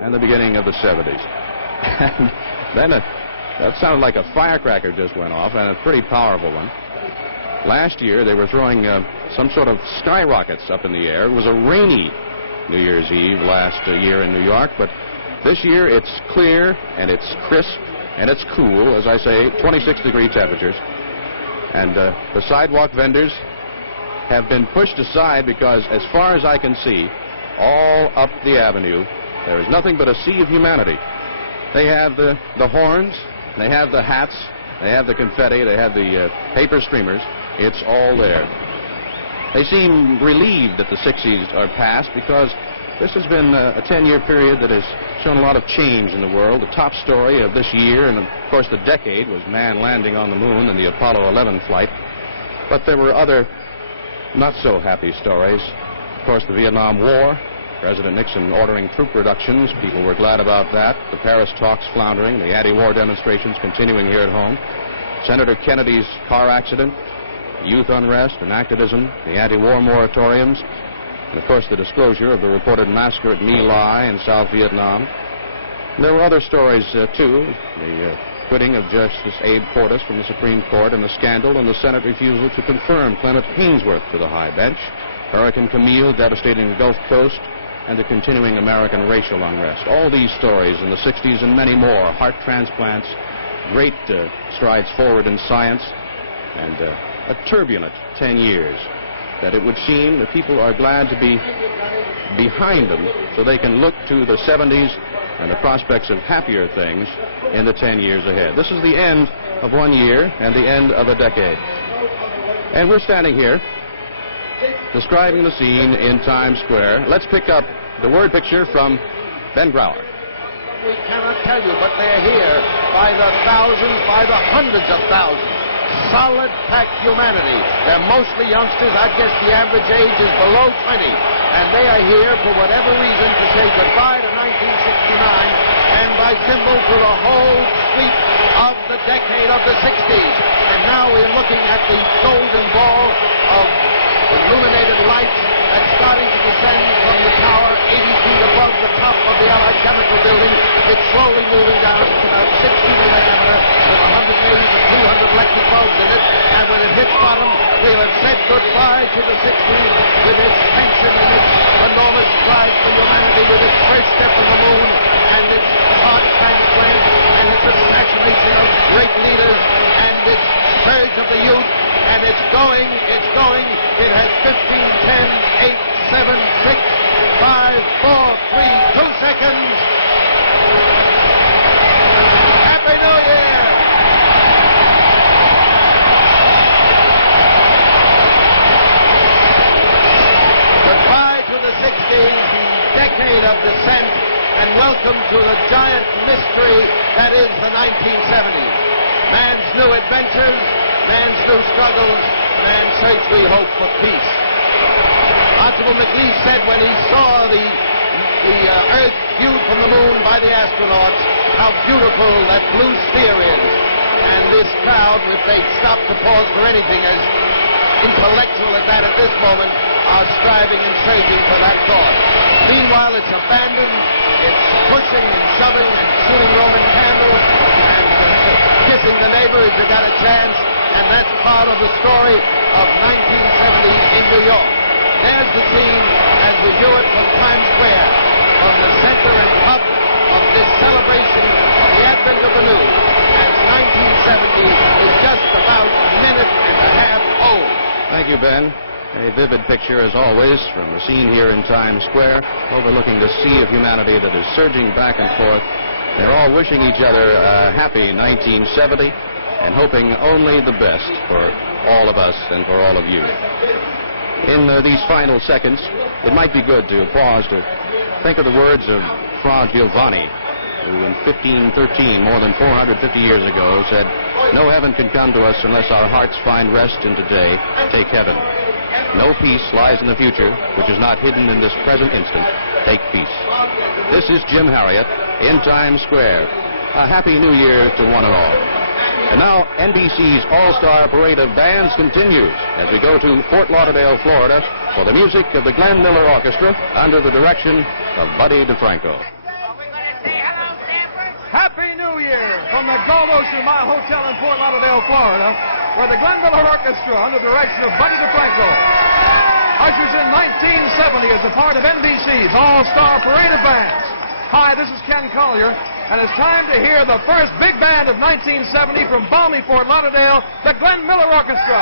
And the beginning of the 70s. And then that sounded like a firecracker just went off, and a pretty powerful one. Last year, they were throwing some sort of skyrockets up in the air. It was a rainy New Year's Eve last year in New York, but this year it's clear, and it's crisp, and it's cool, as I say, 26-degree temperatures. And the sidewalk vendors have been pushed aside because, as far as I can see, all up the avenue, there is nothing but a sea of humanity. They have the horns, they have the hats, they have the confetti, they have the paper streamers. It's all there. They seem relieved that the 60s are past because this has been a 10-year period that has shown a lot of change in the world. The top story of this year, and of course the decade, was man landing on the moon and the Apollo 11 flight. But there were other not-so-happy stories. Of course, the Vietnam War, President Nixon ordering troop reductions. People were glad about that. The Paris talks floundering, the anti-war demonstrations continuing here at home. Senator Kennedy's car accident, youth unrest and activism, the anti-war moratoriums, and of course the disclosure of the reported massacre at My Lai in South Vietnam. There were other stories, too. The quitting of Justice Abe Fortas from the Supreme Court, and the scandal and the Senate refusal to confirm Clement Haynsworth to the high bench. Hurricane Camille devastating the Gulf Coast, and the continuing American racial unrest. All these stories in the 60s and many more. Heart transplants, great strides forward in science, and a turbulent 10 years that it would seem that people are glad to be behind them so they can look to the 70s and the prospects of happier things in the 10 years ahead. This is the end of one year and the end of a decade. And we're standing here describing the scene in Times Square. Let's pick up the word picture from Ben Brower. We cannot tell you, but they're here by the thousands, by the hundreds of thousands. Solid packed humanity. They're mostly youngsters. I guess the average age is below 20. And they are here for whatever reason to say goodbye to 1969 and by symbol to the whole sweep of the decade of the 60s. And now we're looking at the golden ball of illuminated lights that's starting to descend from the tower 80 feet above the top of the Allied Chemical Building. It's slowly moving down to about 6 feet in diameter with 180 to 200 electric bulbs in it. And when it hits bottom, we'll have said goodbye to the 60s with its tension and its enormous strides for humanity, with its first step on the moon and its heart transplant and its assassination of great leaders and its surge of the youth. And it's going. It has 15, 10, 8, 7, 6, 5, 4, 3, 2 seconds. Happy New Year! Goodbye to the 60s, decade of descent, and welcome to the giant mystery that is the 1970s. Man's new adventures, man's new struggles, man's search, we hope, for peace. Archibald MacLeish said when he saw the Earth viewed from the moon by the astronauts, how beautiful that blue sphere is. And this crowd, if they stop to pause for anything as intellectual as that at this moment, are striving and searching for that thought. Meanwhile, it's abandoned, it's pushing and shoving and shooting Roman candles and kissing the neighbor if you got a chance. And that's part of the story of 1970 in New York. There's the scene as we view it from Times Square, from the center and hub of this celebration of the advent of the new, as 1970 is just about minutes you, Ben. A vivid picture, as always, from the scene here in Times Square, overlooking the sea of humanity that is surging back and forth. They're all wishing each other a happy 1970 and hoping only the best for all of us and for all of you. In these final seconds, it might be good to pause to think of the words of Fra Giovanni, who in 1513, more than 450 years ago, said, "No heaven can come to us unless our hearts find rest in today. Take heaven. No peace lies in the future, which is not hidden in this present instant. Take peace." This is Jim Harriet in Times Square. A Happy New Year to one and all. And now, NBC's All-Star Parade of Bands continues as we go to Fort Lauderdale, Florida, for the music of the Glenn Miller Orchestra under the direction of Buddy DeFranco. Happy New Year from the Gold Ocean Mile Hotel in Fort Lauderdale, Florida, where the Glenn Miller Orchestra, under the direction of Buddy DeFranco, ushers in 1970 as a part of NBC's All-Star Parade of Bands. Hi, this is Ken Collier, and it's time to hear the first big band of 1970 from balmy Fort Lauderdale, the Glenn Miller Orchestra.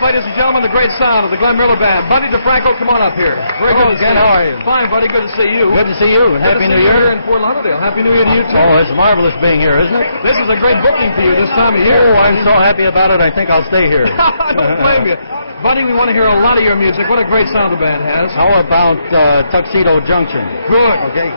Ladies and gentlemen, the great sound of the Glenn Miller Band. Buddy DeFranco, come on up here. Very good to see you. How are you? Fine, buddy. Good to see you. Good to see you. And Happy New Year. Here in Fort Lauderdale. Happy New Year to you, too. Oh, it's marvelous being here, isn't it? This is a great booking for you this time of year. Oh, I'm so happy about it, I think I'll stay here. I don't blame you. Buddy, we want to hear a lot of your music. What a great sound the band has. How about Tuxedo Junction? Good. Okay.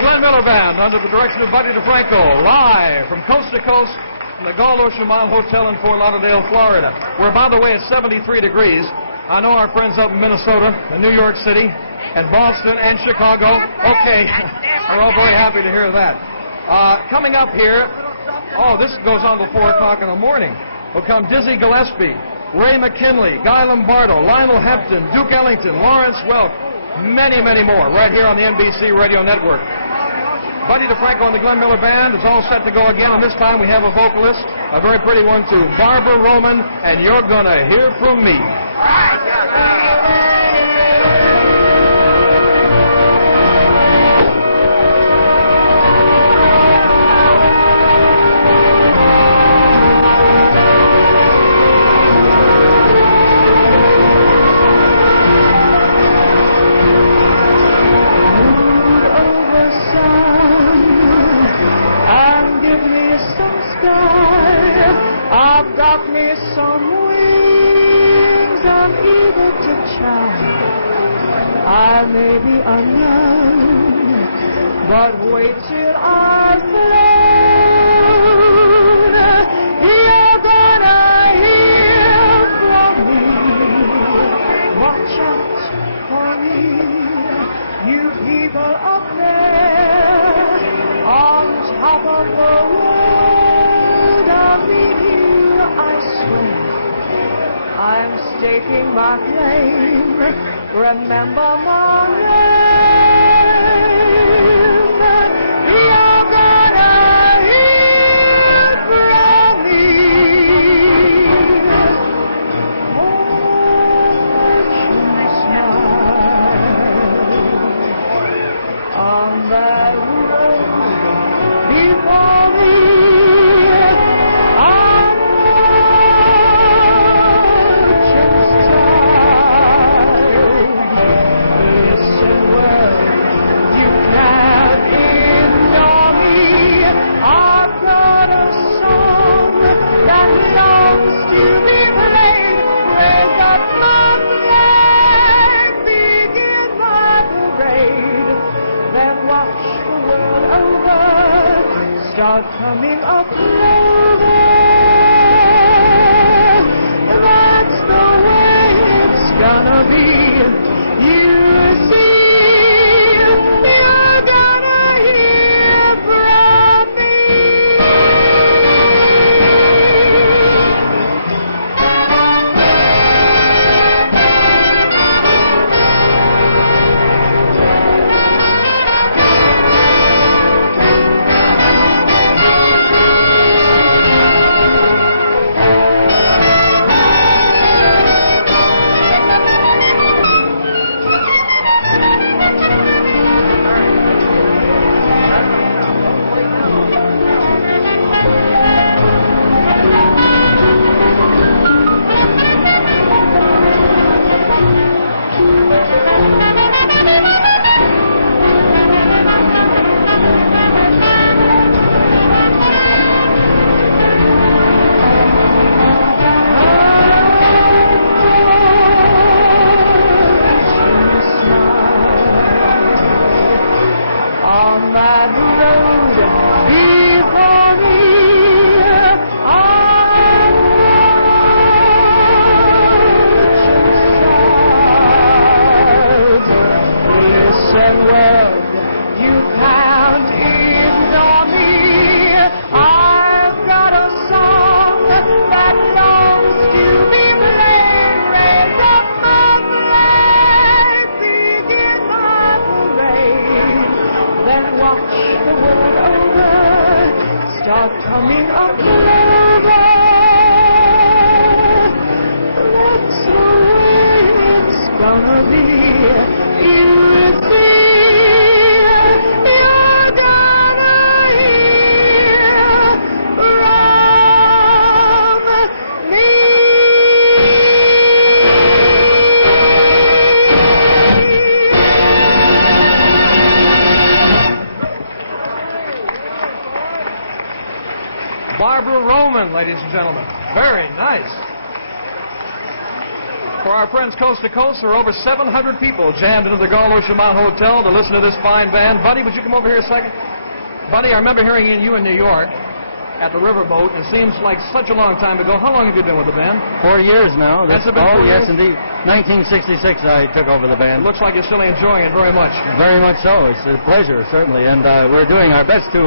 Glenn Miller Band under the direction of Buddy DeFranco, live from coast to coast from the Gold Ocean Mile Hotel in Fort Lauderdale, Florida, where, by the way, it's 73 degrees. I know our friends up in Minnesota and New York City and Boston and Chicago. Okay, we're all very happy to hear that. Coming up here, this goes on till 4 o'clock in the morning. Will come Dizzy Gillespie, Ray McKinley, Guy Lombardo, Lionel Hampton, Duke Ellington, Lawrence Welk, many, many more right here on the NBC Radio Network. Buddy DeFranco and the Glenn Miller Band is all set to go again, and this time we have a vocalist, a very pretty one too, Barbara Roman, and you're gonna hear from me. I may be unknown, but wait till I've flown. You're gonna hear from me. Watch out for me, you people up there on top of the world. I'll meet you, I swear. I'm staking my claim. Remember my name. You're gonna hear from me. Fortune smile on that road before me. Start coming up closer. That's the way it's gonna be. You see, you're gonna hear from me. Barbara Roman, ladies and gentlemen. Very nice. For our friends coast to coast, there are over 700 people jammed into the Gulf Ocean Hotel to listen to this fine band. Buddy, would you come over here a second? Buddy, I remember hearing you in New York at the Riverboat. It seems like such a long time ago. How long have you been with the band? 4 years now. That's about 4 yes, years? indeed. 1966, I took over the band. It looks like you're still enjoying it very much. Very much so. It's a pleasure, certainly. And we're doing our best to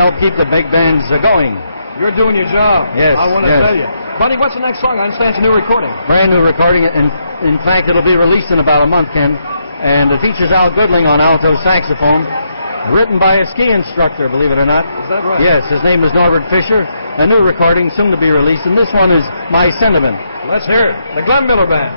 help keep the big bands going. You're doing your job. Yes. I want to tell you. Buddy, what's the next song? I understand it's a new recording. Brand new recording. In fact, it'll be released in about a month, Ken. And it features Al Goodling on alto saxophone. Written by a ski instructor, believe it or not. Is that right? Yes, his name is Norbert Fisher. A new recording, soon to be released, and this one is My Sentiment. Let's hear it. The Glenn Miller Band.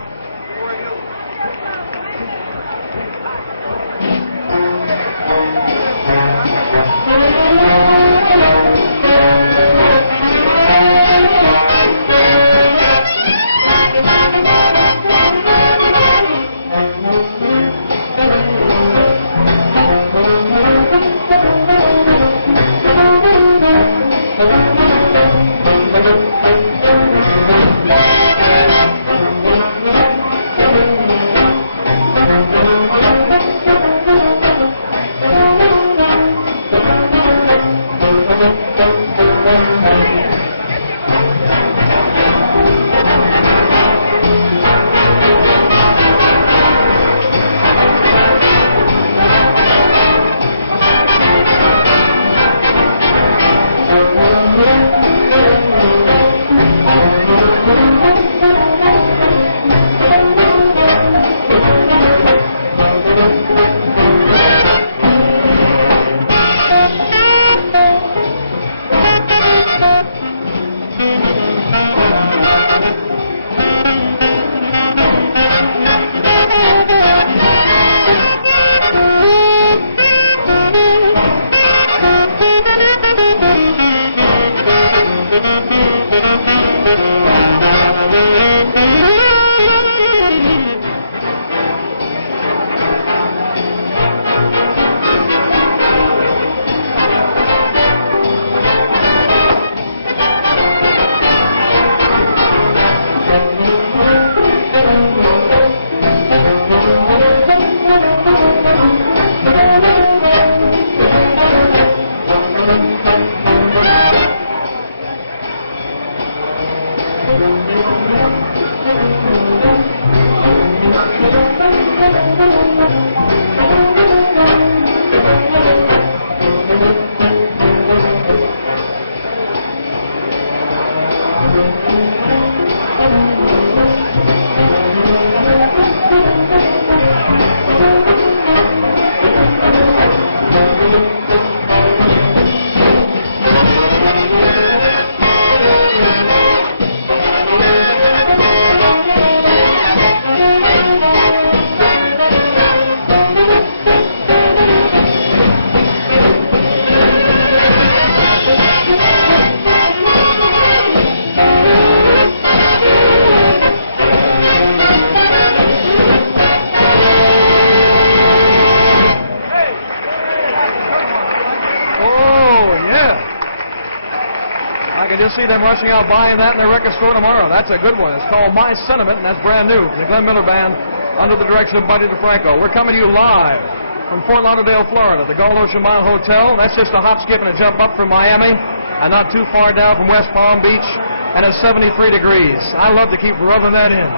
See them rushing out buying that in their record store tomorrow. That's a good one. It's called My Sentiment, and that's brand new. The Glenn Miller Band under the direction of Buddy DeFranco. We're coming to you live from Fort Lauderdale, Florida, the Gulf Ocean Hotel. That's just a hop, skip, and a jump up from Miami, and not too far down from West Palm Beach, and it's 73 degrees. I love to keep rubbing that in.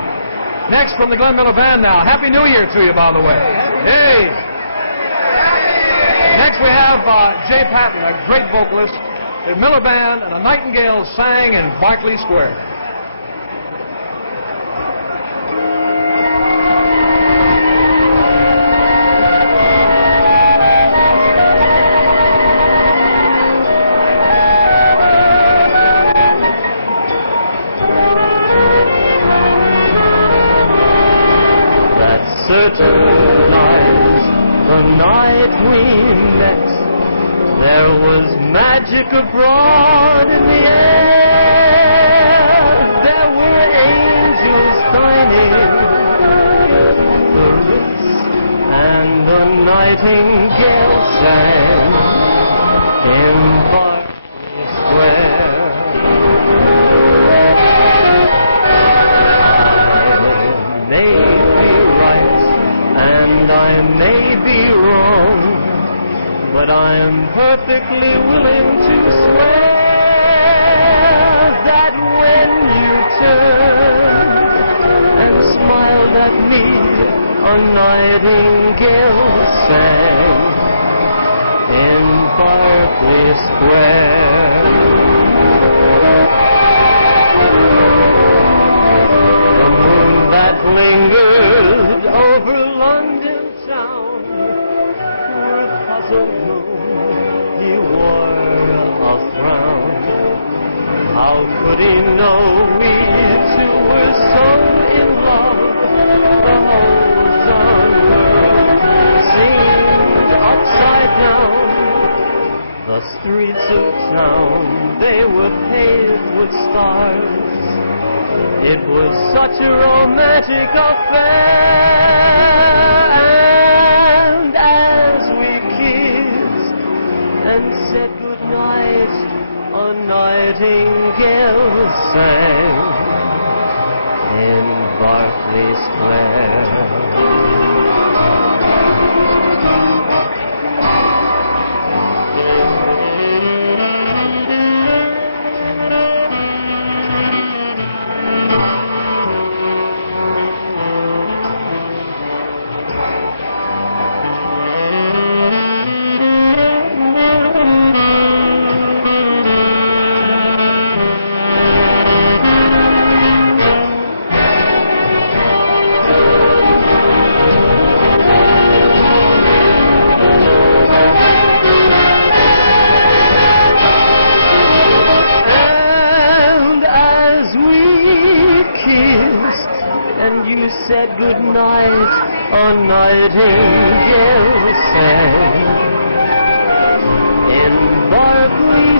Next from the Glenn Miller Band now. Happy New Year to you, by the way. Hey! Next we have Jay Patton, a great vocalist. The Miller Band and the Nightingales sang in Barclay Square. That certain night, the night we met, there was magic abroad in the air. There were angels shining, the rooks and the nightingale sang in Berkeley Square. but I'm perfectly willing to swear that when you turned and smiled at me, a nightingale sang in Berkeley Square. The moon that lingered over London town, poor puzzled moon, he wore a frown. How could he know we two were so in love? The whole darn world seemed upside down. The streets of town, they were paved with stars. It was such a romantic affair. And as we kissed and said goodnight, a nightingale sang in Berkeley Square. Said good night, a nightingale sang in Berkeley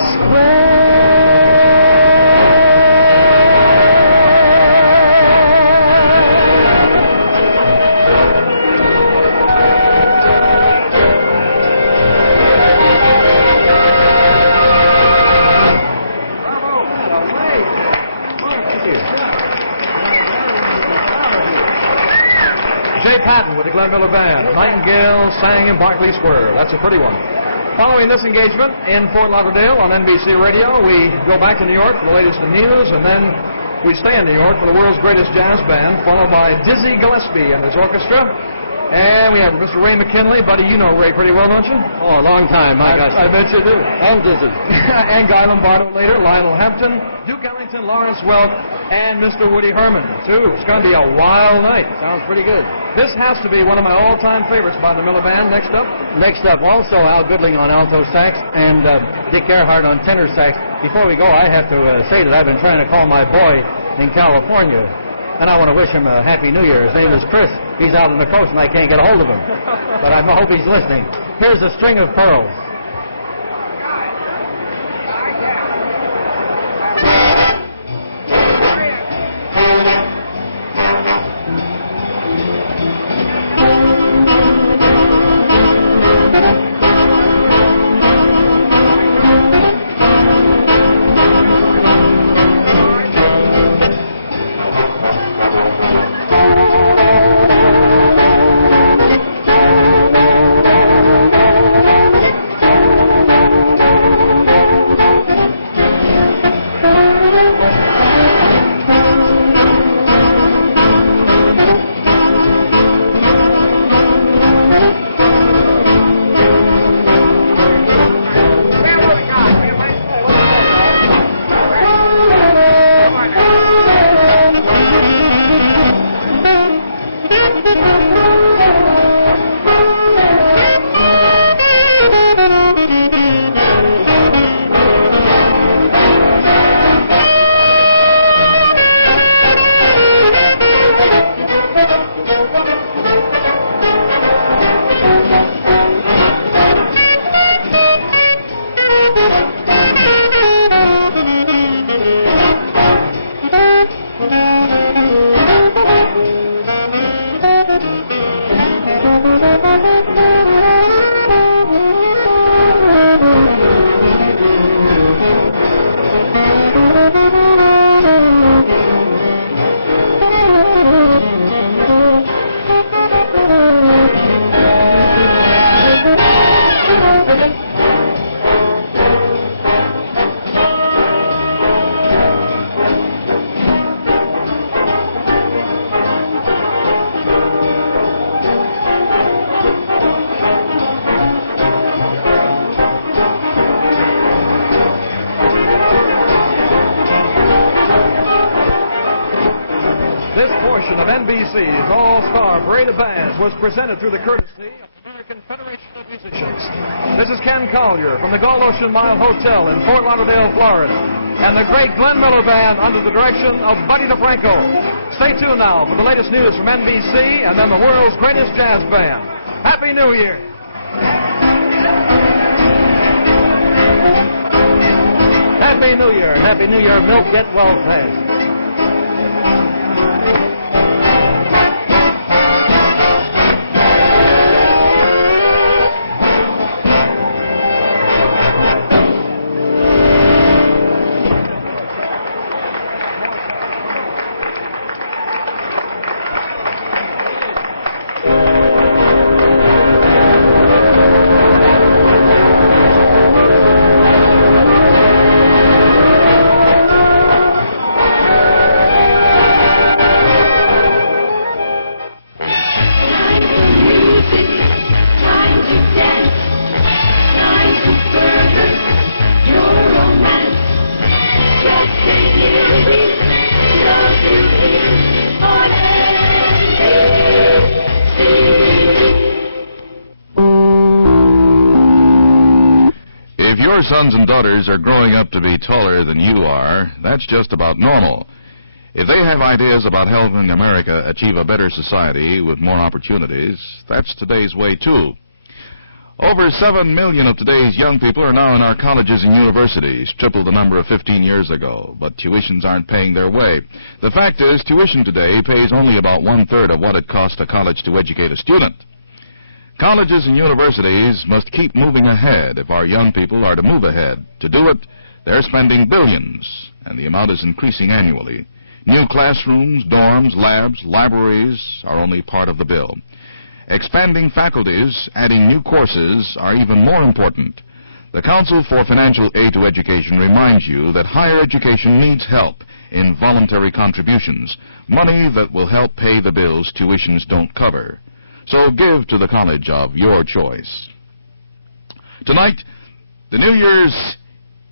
Patton with the Glenn Miller Band. A nightingale sang in Berkeley Square. That's a pretty one. Following this engagement in Fort Lauderdale on NBC Radio, we go back to New York for the latest in news, and then we stay in New York for the world's greatest jazz band, followed by Dizzy Gillespie and his orchestra. And we have Mr. Ray McKinley. Buddy, you know Ray pretty well, don't you? Oh, a long time. I bet you do. I'm Dizzy. And Guy Lombardo later, Lionel Hampton, Duke Ellington, Lawrence Welk, and Mr. Woody Herman, too. It's going to be a wild night. Sounds pretty good. This has to be one of my all-time favorites by the Miller Band. Next up, also Al Goodling on alto sax and Dick Earhart on tenor sax. Before we go, I have to say that I've been trying to call my boy in California, and I want to wish him a Happy New Year. His name is Chris. He's out on the coast, and I can't get a hold of him. But I hope he's listening. Here's a string of pearls. This portion of NBC's All-Star Parade of Bands was presented through the courtesy of the American Federation of Musicians. This is Ken Collier from the Gold Ocean Mile Hotel in Fort Lauderdale, Florida, and the great Glenn Miller Band under the direction of Buddy DeFranco. Stay tuned now for the latest news from NBC and then the world's greatest jazz band. Happy New Year! Happy New Year. Happy New Year. Milk get well fast. Your sons and daughters are growing up to be taller than you are, that's just about normal. If they have ideas about helping America achieve a better society with more opportunities, that's today's way too. Over 7 million of today's young people are now in our colleges and universities, triple the number of 15 years ago, but tuitions aren't paying their way. The fact is, tuition today pays only about 1/3 of what it costs a college to educate a student. Colleges and universities must keep moving ahead if our young people are to move ahead. To do it, they're spending billions, and the amount is increasing annually. New classrooms, dorms, labs, libraries are only part of the bill. Expanding faculties, adding new courses are even more important. The Council for Financial Aid to Education reminds you that higher education needs help in voluntary contributions, money that will help pay the bills tuitions don't cover. So give to the college of your choice. Tonight, the New Year's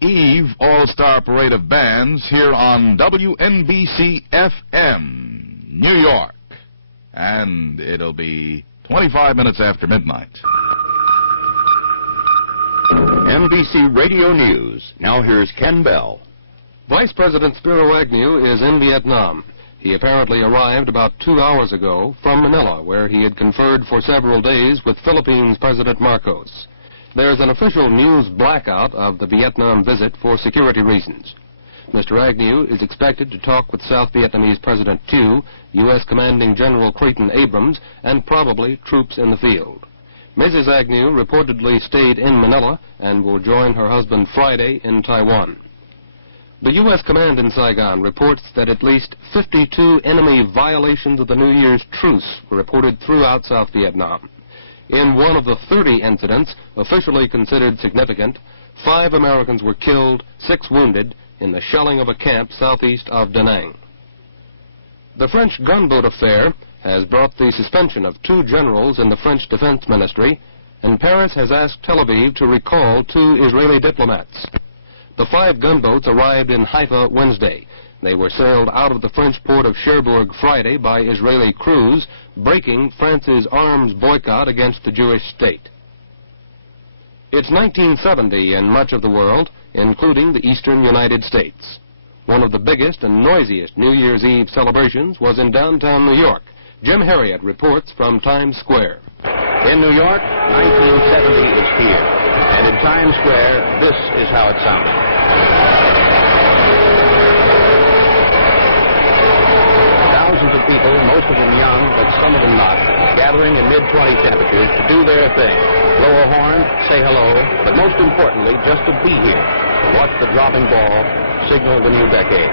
Eve All-Star Parade of Bands here on WNBC FM, New York. And it'll be 25 minutes after midnight. NBC Radio News. Now here's Ken Bell. Vice President Spiro Agnew is in Vietnam. He apparently arrived about 2 hours ago from Manila, where he had conferred for several days with Philippines President Marcos. There's an official news blackout of the Vietnam visit for security reasons. Mr. Agnew is expected to talk with South Vietnamese President Thieu, U.S. Commanding General Creighton Abrams, and probably troops in the field. Mrs. Agnew reportedly stayed in Manila and will join her husband Friday in Taiwan. The U.S. command in Saigon reports that at least 52 enemy violations of the New Year's truce were reported throughout South Vietnam. In one of the 30 incidents officially considered significant, 5 Americans were killed, 6 wounded, in the shelling of a camp southeast of Da Nang. The French gunboat affair has brought the suspension of 2 generals in the French Defense Ministry, and Paris has asked Tel Aviv to recall 2 Israeli diplomats. The 5 gunboats arrived in Haifa Wednesday. They were sailed out of the French port of Cherbourg Friday by Israeli crews, breaking France's arms boycott against the Jewish state. It's 1970 in much of the world, including the eastern United States. One of the biggest and noisiest New Year's Eve celebrations was in downtown New York. Jim Harriott reports from Times Square. In New York, 1970 is here. And in Times Square, this is how it sounded. Thousands of people, most of them young, but some of them not, gathering in mid-20 temperatures to do their thing. Blow a horn, say hello, but most importantly, just to be here, to watch the dropping ball signal the new decade.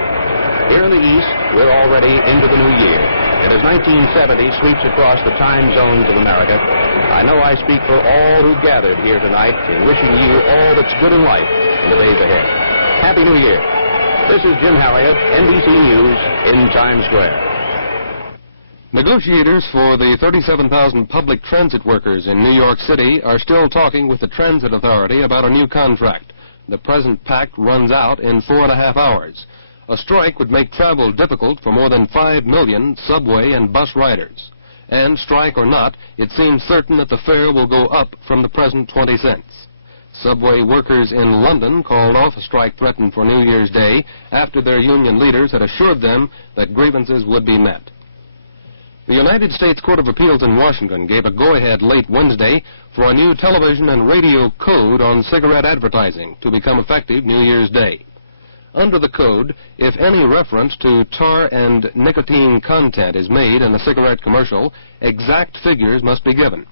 Here in the East, we're already into the new year. And as 1970 sweeps across the time zones of America, I know I speak for all who gathered here tonight in wishing you all that's good in life in the days ahead. Happy New Year. This is Jim Halliot, NBC News in Times Square. Negotiators for the 37,000 public transit workers in New York City are still talking with the Transit Authority about a new contract. The present pact runs out in 4.5 hours. A strike would make travel difficult for more than 5 million subway and bus riders. And strike or not, it seems certain that the fare will go up from the present 20 cents. Subway workers in London called off a strike threatened for New Year's Day after their union leaders had assured them that grievances would be met. The United States Court of Appeals in Washington gave a go-ahead late Wednesday for a new television and radio code on cigarette advertising to become effective New Year's Day. Under the code, if any reference to tar and nicotine content is made in a cigarette commercial, exact figures must be given.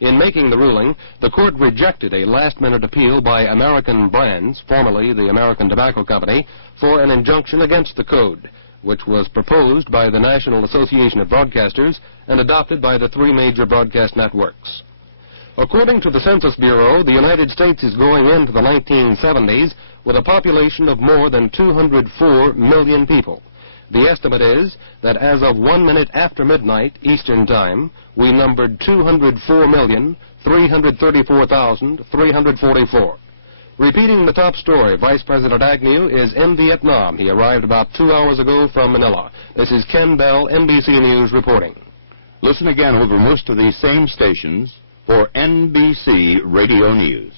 In making the ruling, the court rejected a last-minute appeal by American Brands, formerly the American Tobacco Company, for an injunction against the code, which was proposed by the National Association of Broadcasters and adopted by the 3 major broadcast networks. According to the Census Bureau, the United States is going into the 1970s with a population of more than 204 million people. The estimate is that as of 1 minute after midnight Eastern Time, we numbered 204,334,344. Repeating the top story, Vice President Agnew is in Vietnam. He arrived about 2 hours ago from Manila. This is Ken Bell, NBC News, reporting. Listen again over most of these same stations for NBC Radio News.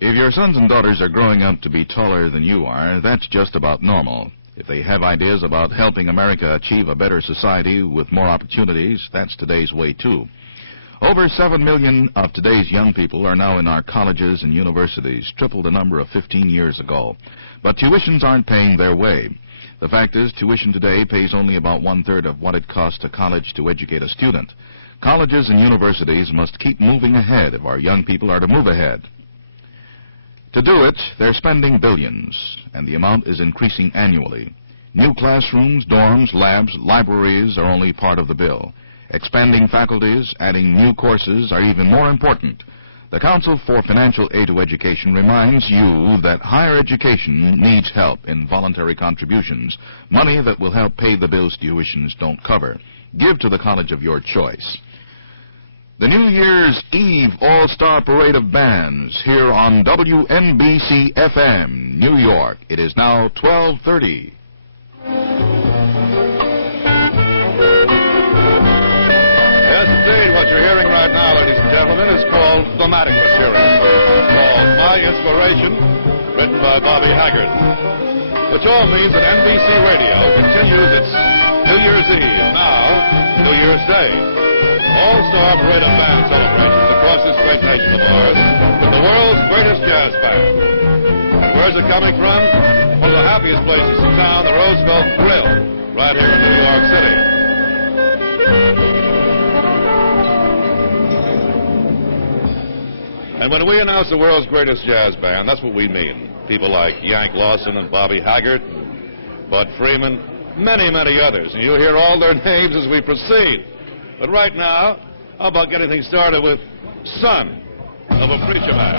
If your sons and daughters are growing up to be taller than you are, that's just about normal. If they have ideas about helping America achieve a better society with more opportunities, that's today's way too. Over 7 million of today's young people are now in our colleges and universities, triple the number of 15 years ago. But tuitions aren't paying their way. The fact is, tuition today pays only about 1/3 of what it costs a college to educate a student. Colleges and universities must keep moving ahead if our young people are to move ahead. To do it, they're spending billions, and the amount is increasing annually. New classrooms, dorms, labs, libraries are only part of the bill. Expanding faculties, adding new courses are even more important. The Council for Financial Aid to Education reminds you that higher education needs help in voluntary contributions, money that will help pay the bills tuitions don't cover. Give to the college of your choice. The New Year's Eve All-Star Parade of Bands here on WNBC FM, New York. It is now 12:30. Yes, indeed. What you're hearing right now, ladies and gentlemen, is called thematic material. It's called My Inspiration, written by Bobby Haggart. Which all means that NBC Radio continues its New Year's Eve, now New Year's Day. All-Star Parade of Band celebrations across this great nation of ours with the world's greatest jazz band. Where's it coming from? One of the happiest places in town, the Roosevelt Grill, right here in New York City. And when we announce the world's greatest jazz band, that's what we mean. People like Yank Lawson and Bobby Haggart, Bud Freeman, many, many others. And you'll hear all their names as we proceed. But right now, how about getting things started with Son of a Preacher Man?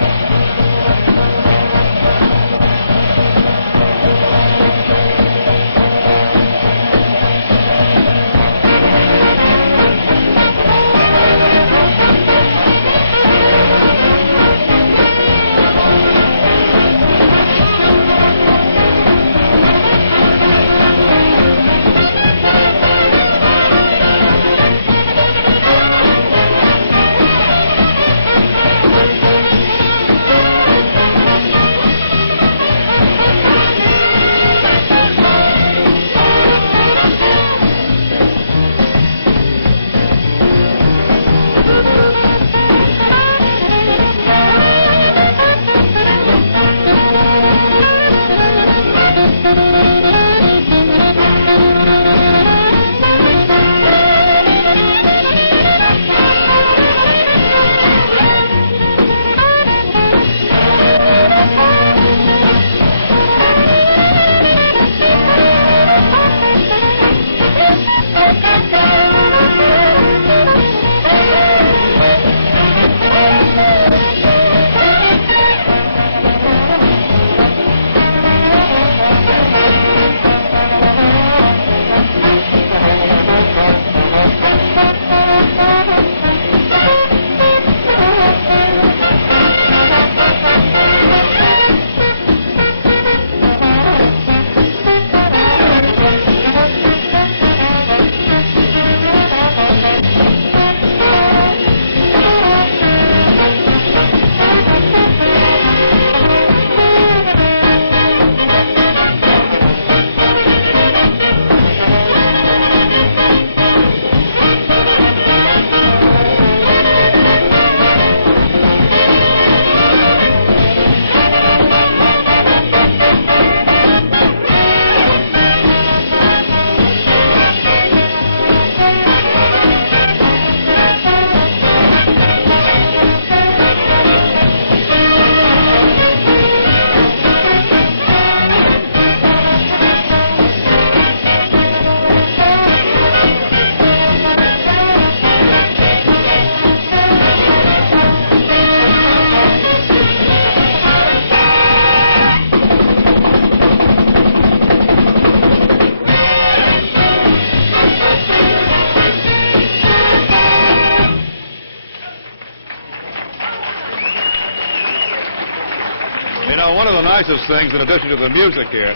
know, one of the nicest things, in addition to the music here,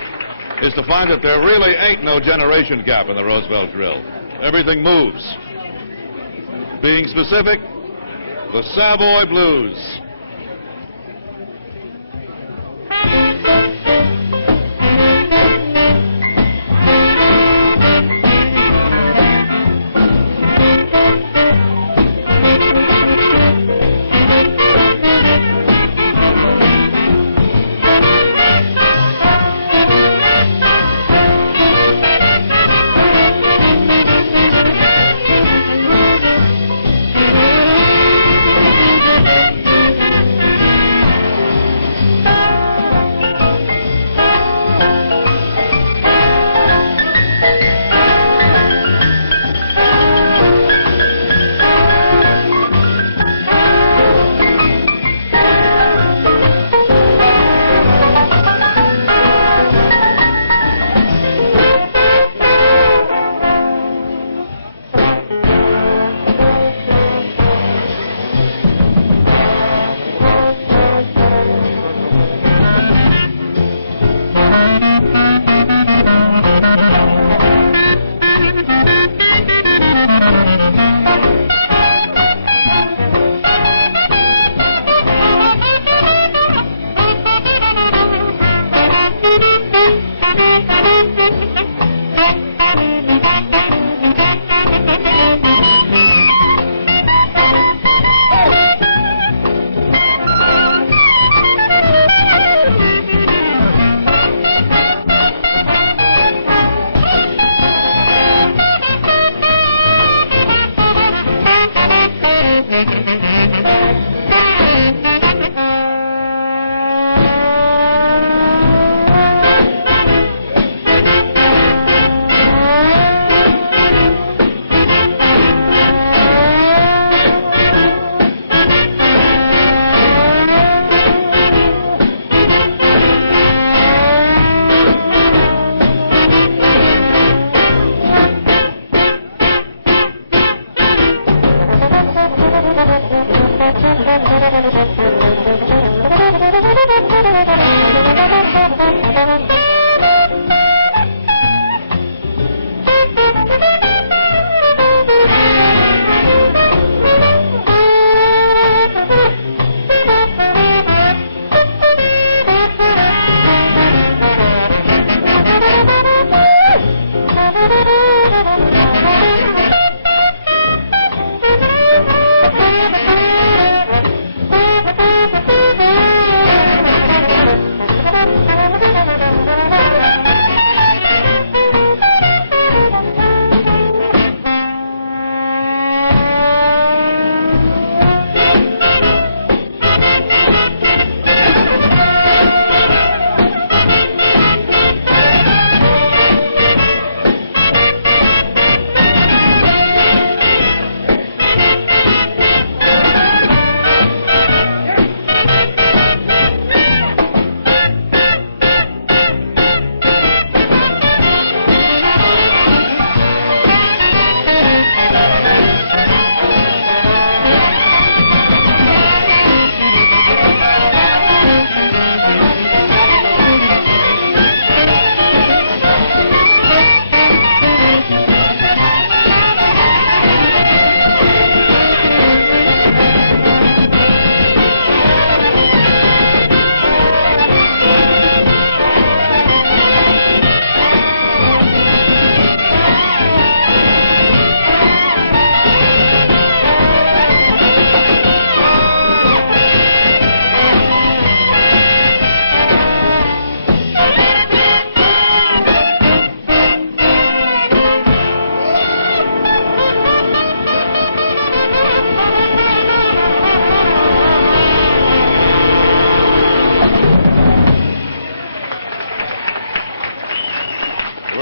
is to find that there really ain't no generation gap in the Roosevelt drill. Everything moves. Being specific, the Savoy Blues.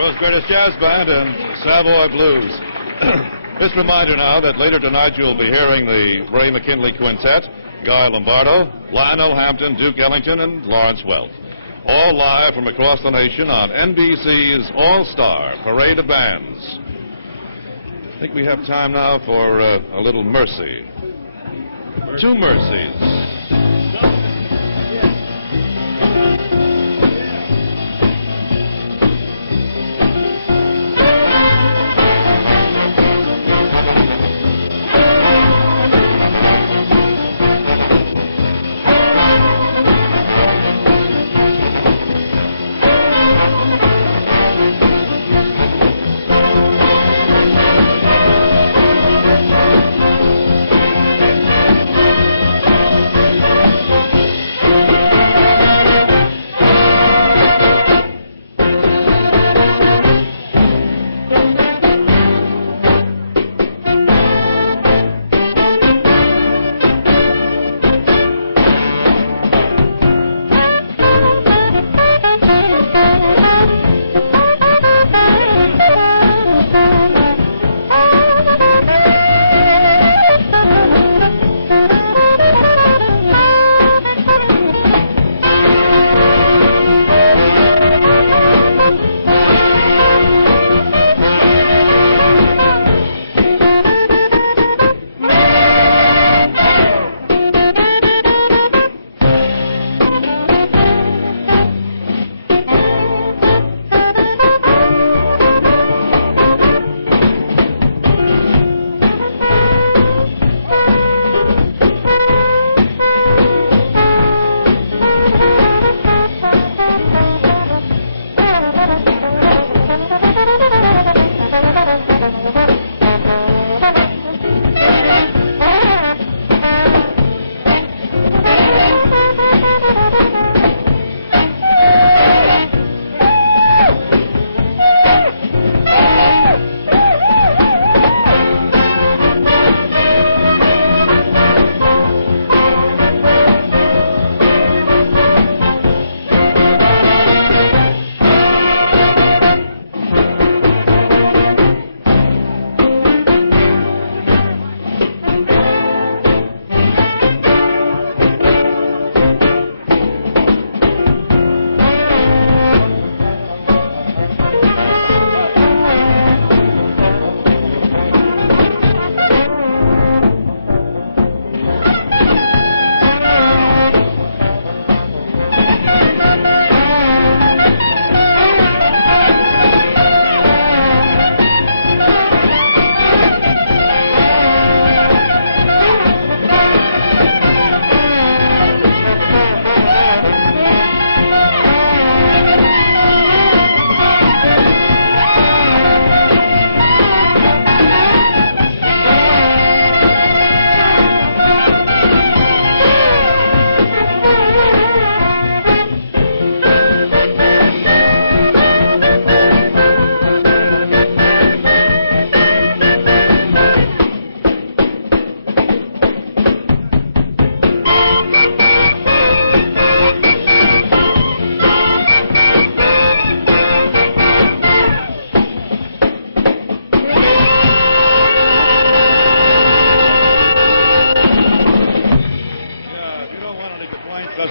World's Greatest Jazz Band and Savoy Blues. Just a reminder now that later tonight you'll be hearing the Ray McKinley Quintet, Guy Lombardo, Lionel Hampton, Duke Ellington, and Lawrence Welk. All live from across the nation on NBC's All-Star Parade of Bands. I think we have time now for a little mercy. Two mercies.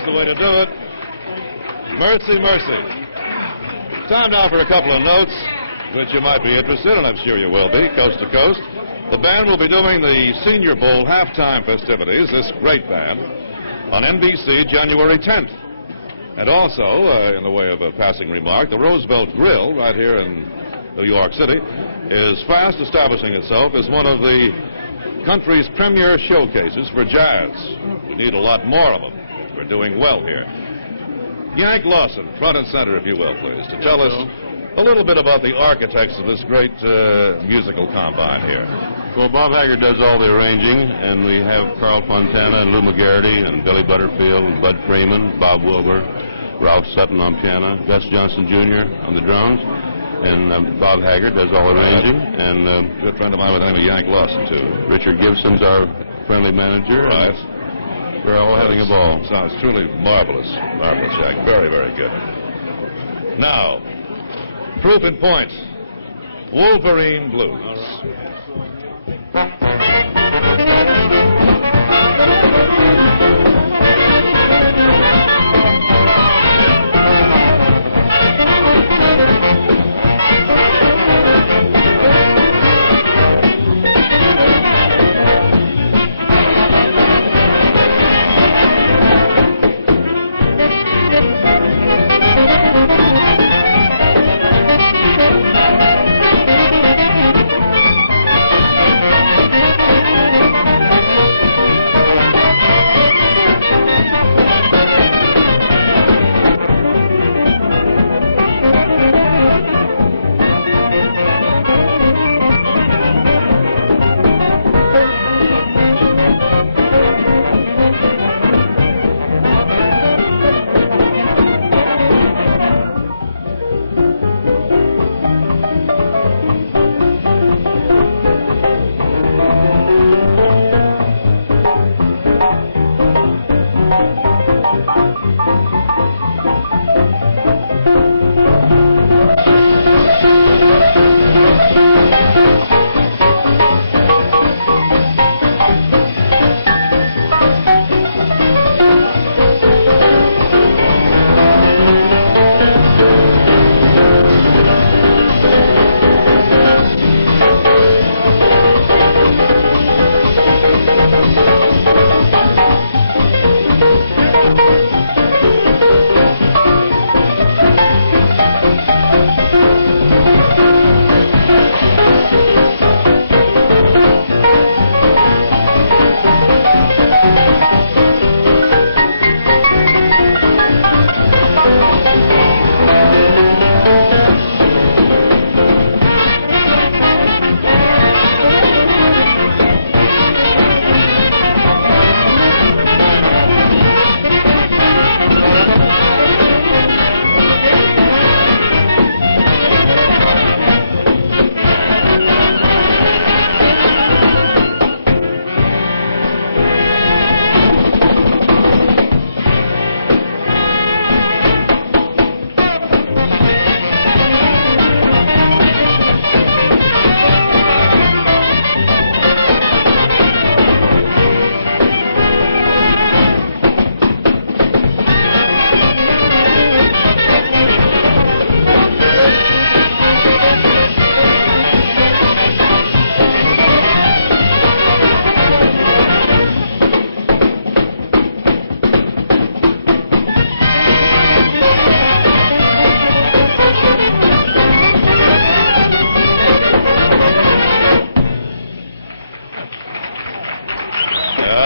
That's the way to do it. Mercy, mercy. Time now for a couple of notes, which you might be interested in. I'm sure you will be, coast to coast. The band will be doing the Senior Bowl halftime festivities, this great band, on NBC January 10th. And also, in the way of a passing remark, the Roosevelt Grill right here in New York City is fast establishing itself as one of the country's premier showcases for jazz. We need a lot more of them. We're doing well here. Yank Lawson, front and center, if you will, please, to tell us a little bit about the architects of this great musical combine here. Well, Bob Haggard does all the arranging, and we have Carl Fontana and Lou McGarity and Billy Butterfield and Bud Freeman, Bob Wilbur, Ralph Sutton on piano, Gus Johnson Jr. on the drums, and Bob Haggard does all the arranging, and good friend of mine with the name of Yank Lawson, too. Richard Gibson's our friendly manager. Right. We're all having a ball. Sounds truly marvelous. Marvelous, Jack. Very, very good. Now, proof in point. Wolverine Blues.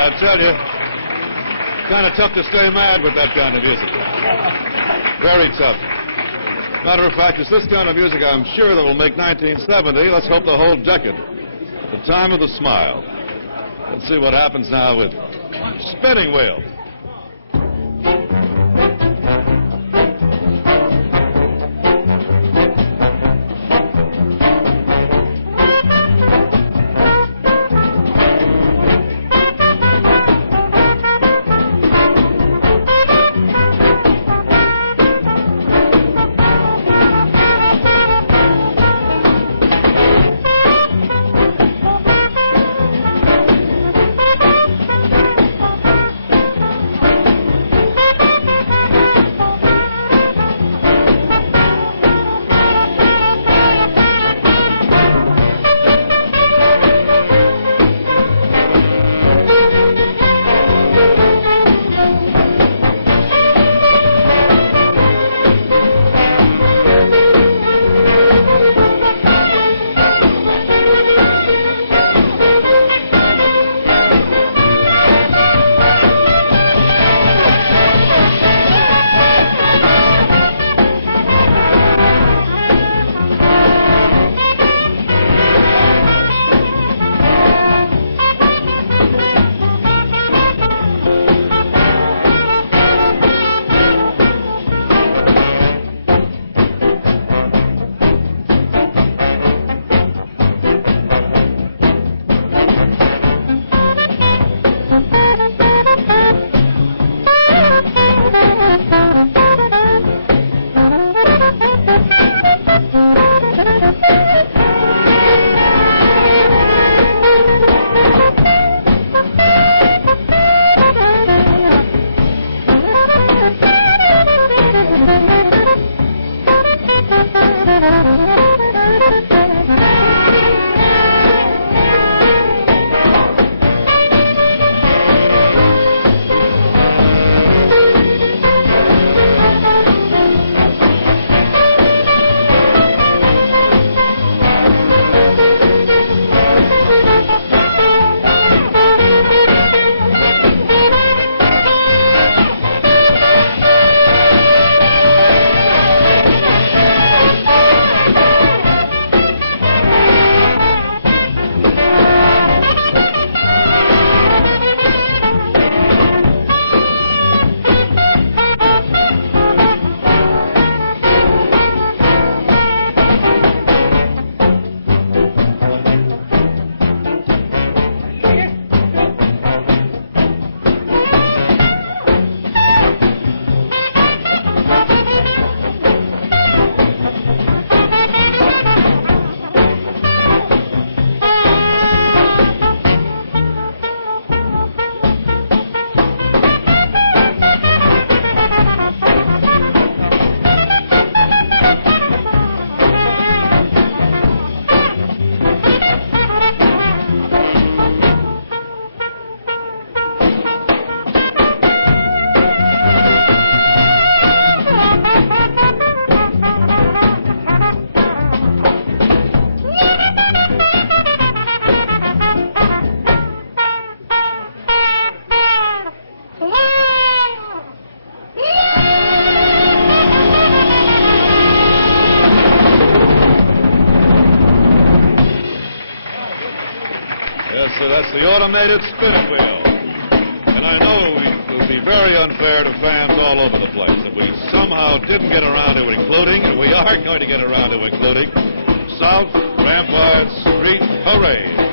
I tell you, kind of tough to stay mad with that kind of music. Very tough. Matter of fact, it's this kind of music I'm sure that will make 1970, let's hope the whole decade, the time of the smile. Let's see what happens now with Spinning Wheel. the automated spinning wheel. And I know it would be very unfair to fans all over the place if we somehow didn't get around to including, and we are going to get around to including, South Rampart Street Parade.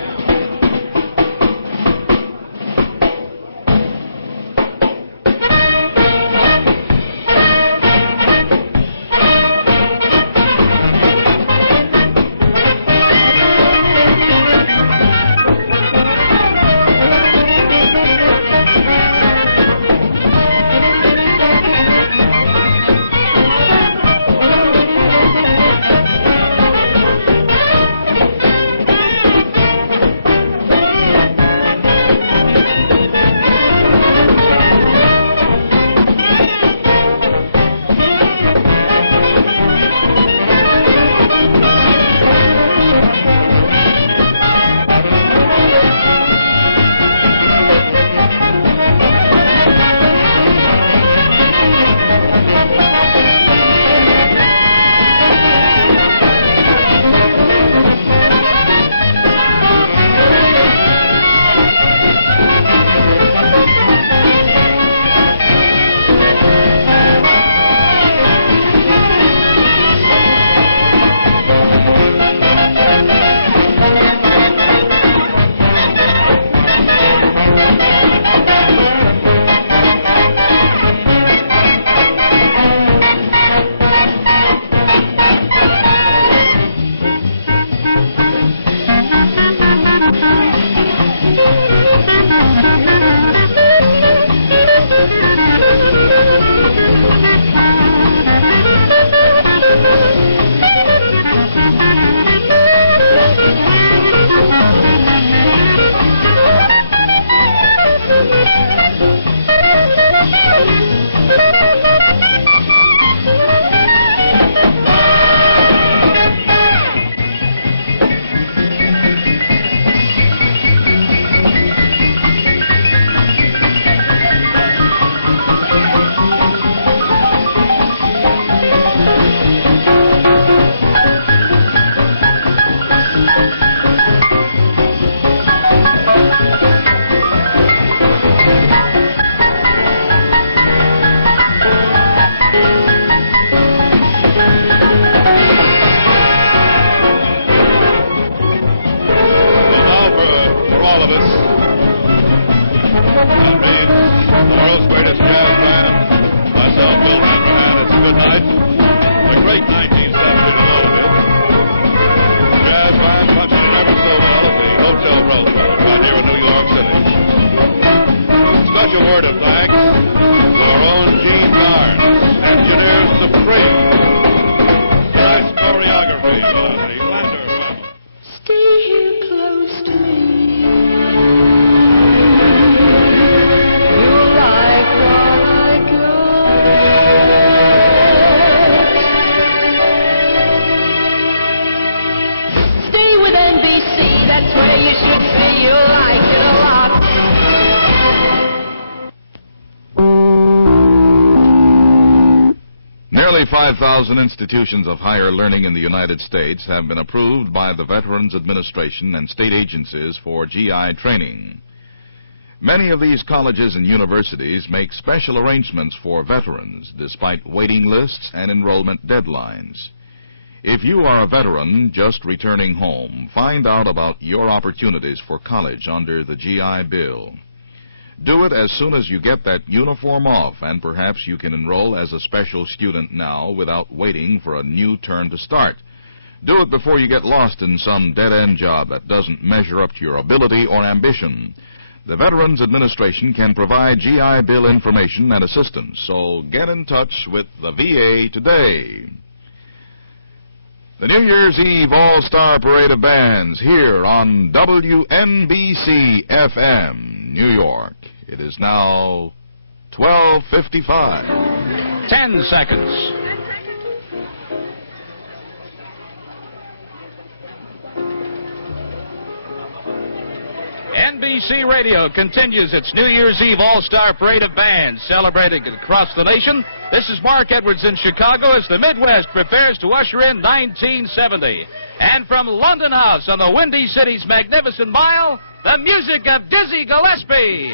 Nearly 5,000 institutions of higher learning in the United States have been approved by the Veterans Administration and state agencies for GI training. Many of these colleges and universities make special arrangements for veterans despite waiting lists and enrollment deadlines. If you are a veteran just returning home, find out about your opportunities for college under the GI Bill. Do it as soon as you get that uniform off, and perhaps you can enroll as a special student now without waiting for a new term to start. Do it before you get lost in some dead-end job that doesn't measure up to your ability or ambition. The Veterans Administration can provide GI Bill information and assistance, so get in touch with the VA today. The New Year's Eve All-Star Parade of Bands here on WNBC FM, New York. It is now 12:55. 10 seconds. NBC Radio continues its New Year's Eve All-Star Parade of Bands celebrating across the nation. This is Mark Edwards in Chicago as the Midwest prepares to usher in 1970. And from London House on the Windy City's Magnificent Mile, the music of Dizzy Gillespie.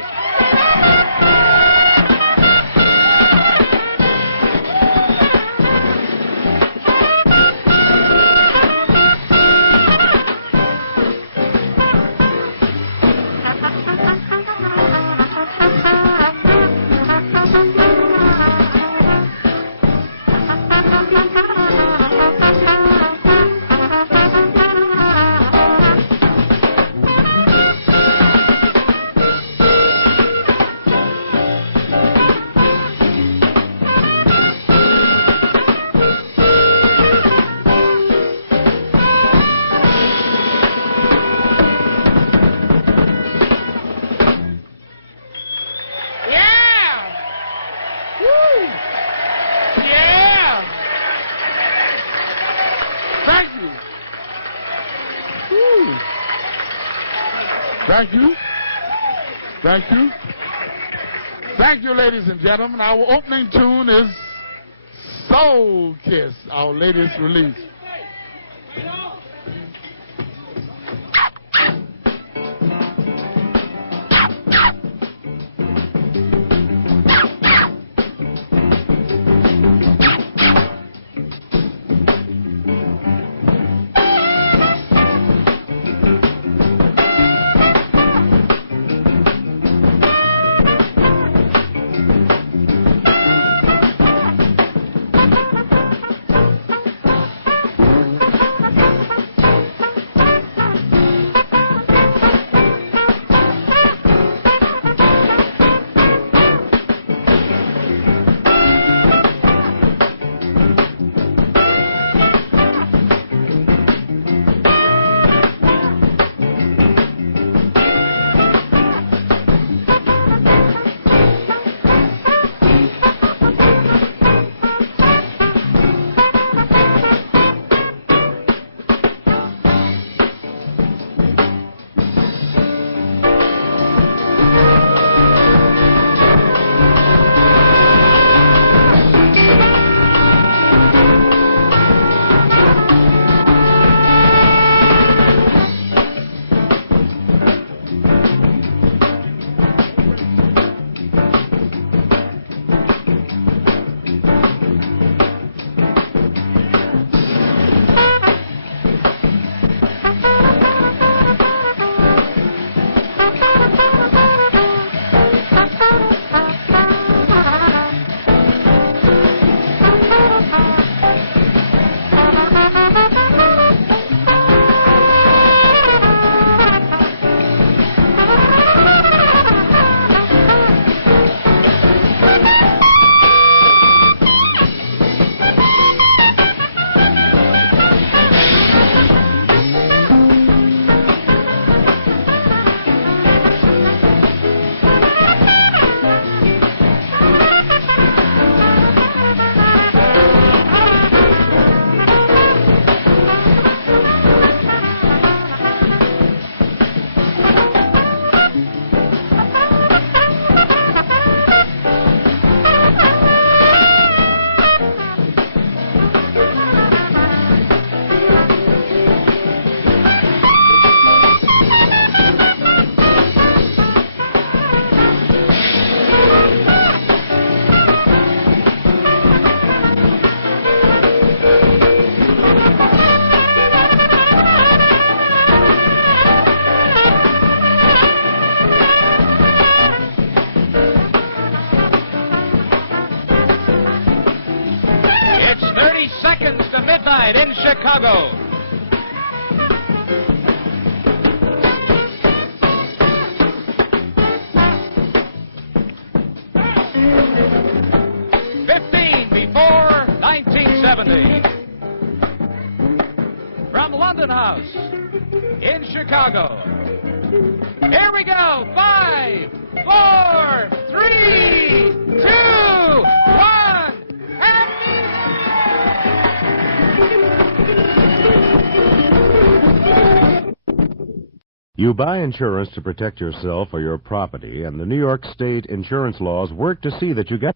Thank you. Thank you. Thank you, ladies and gentlemen. Our opening tune is Soul Kiss, our latest release. In Chicago. Before 1970. From London House in Chicago. Here we go. 5, 4, 3, 2, 1. You You buy insurance to protect yourself or your property, and the New York State insurance laws work to see that you get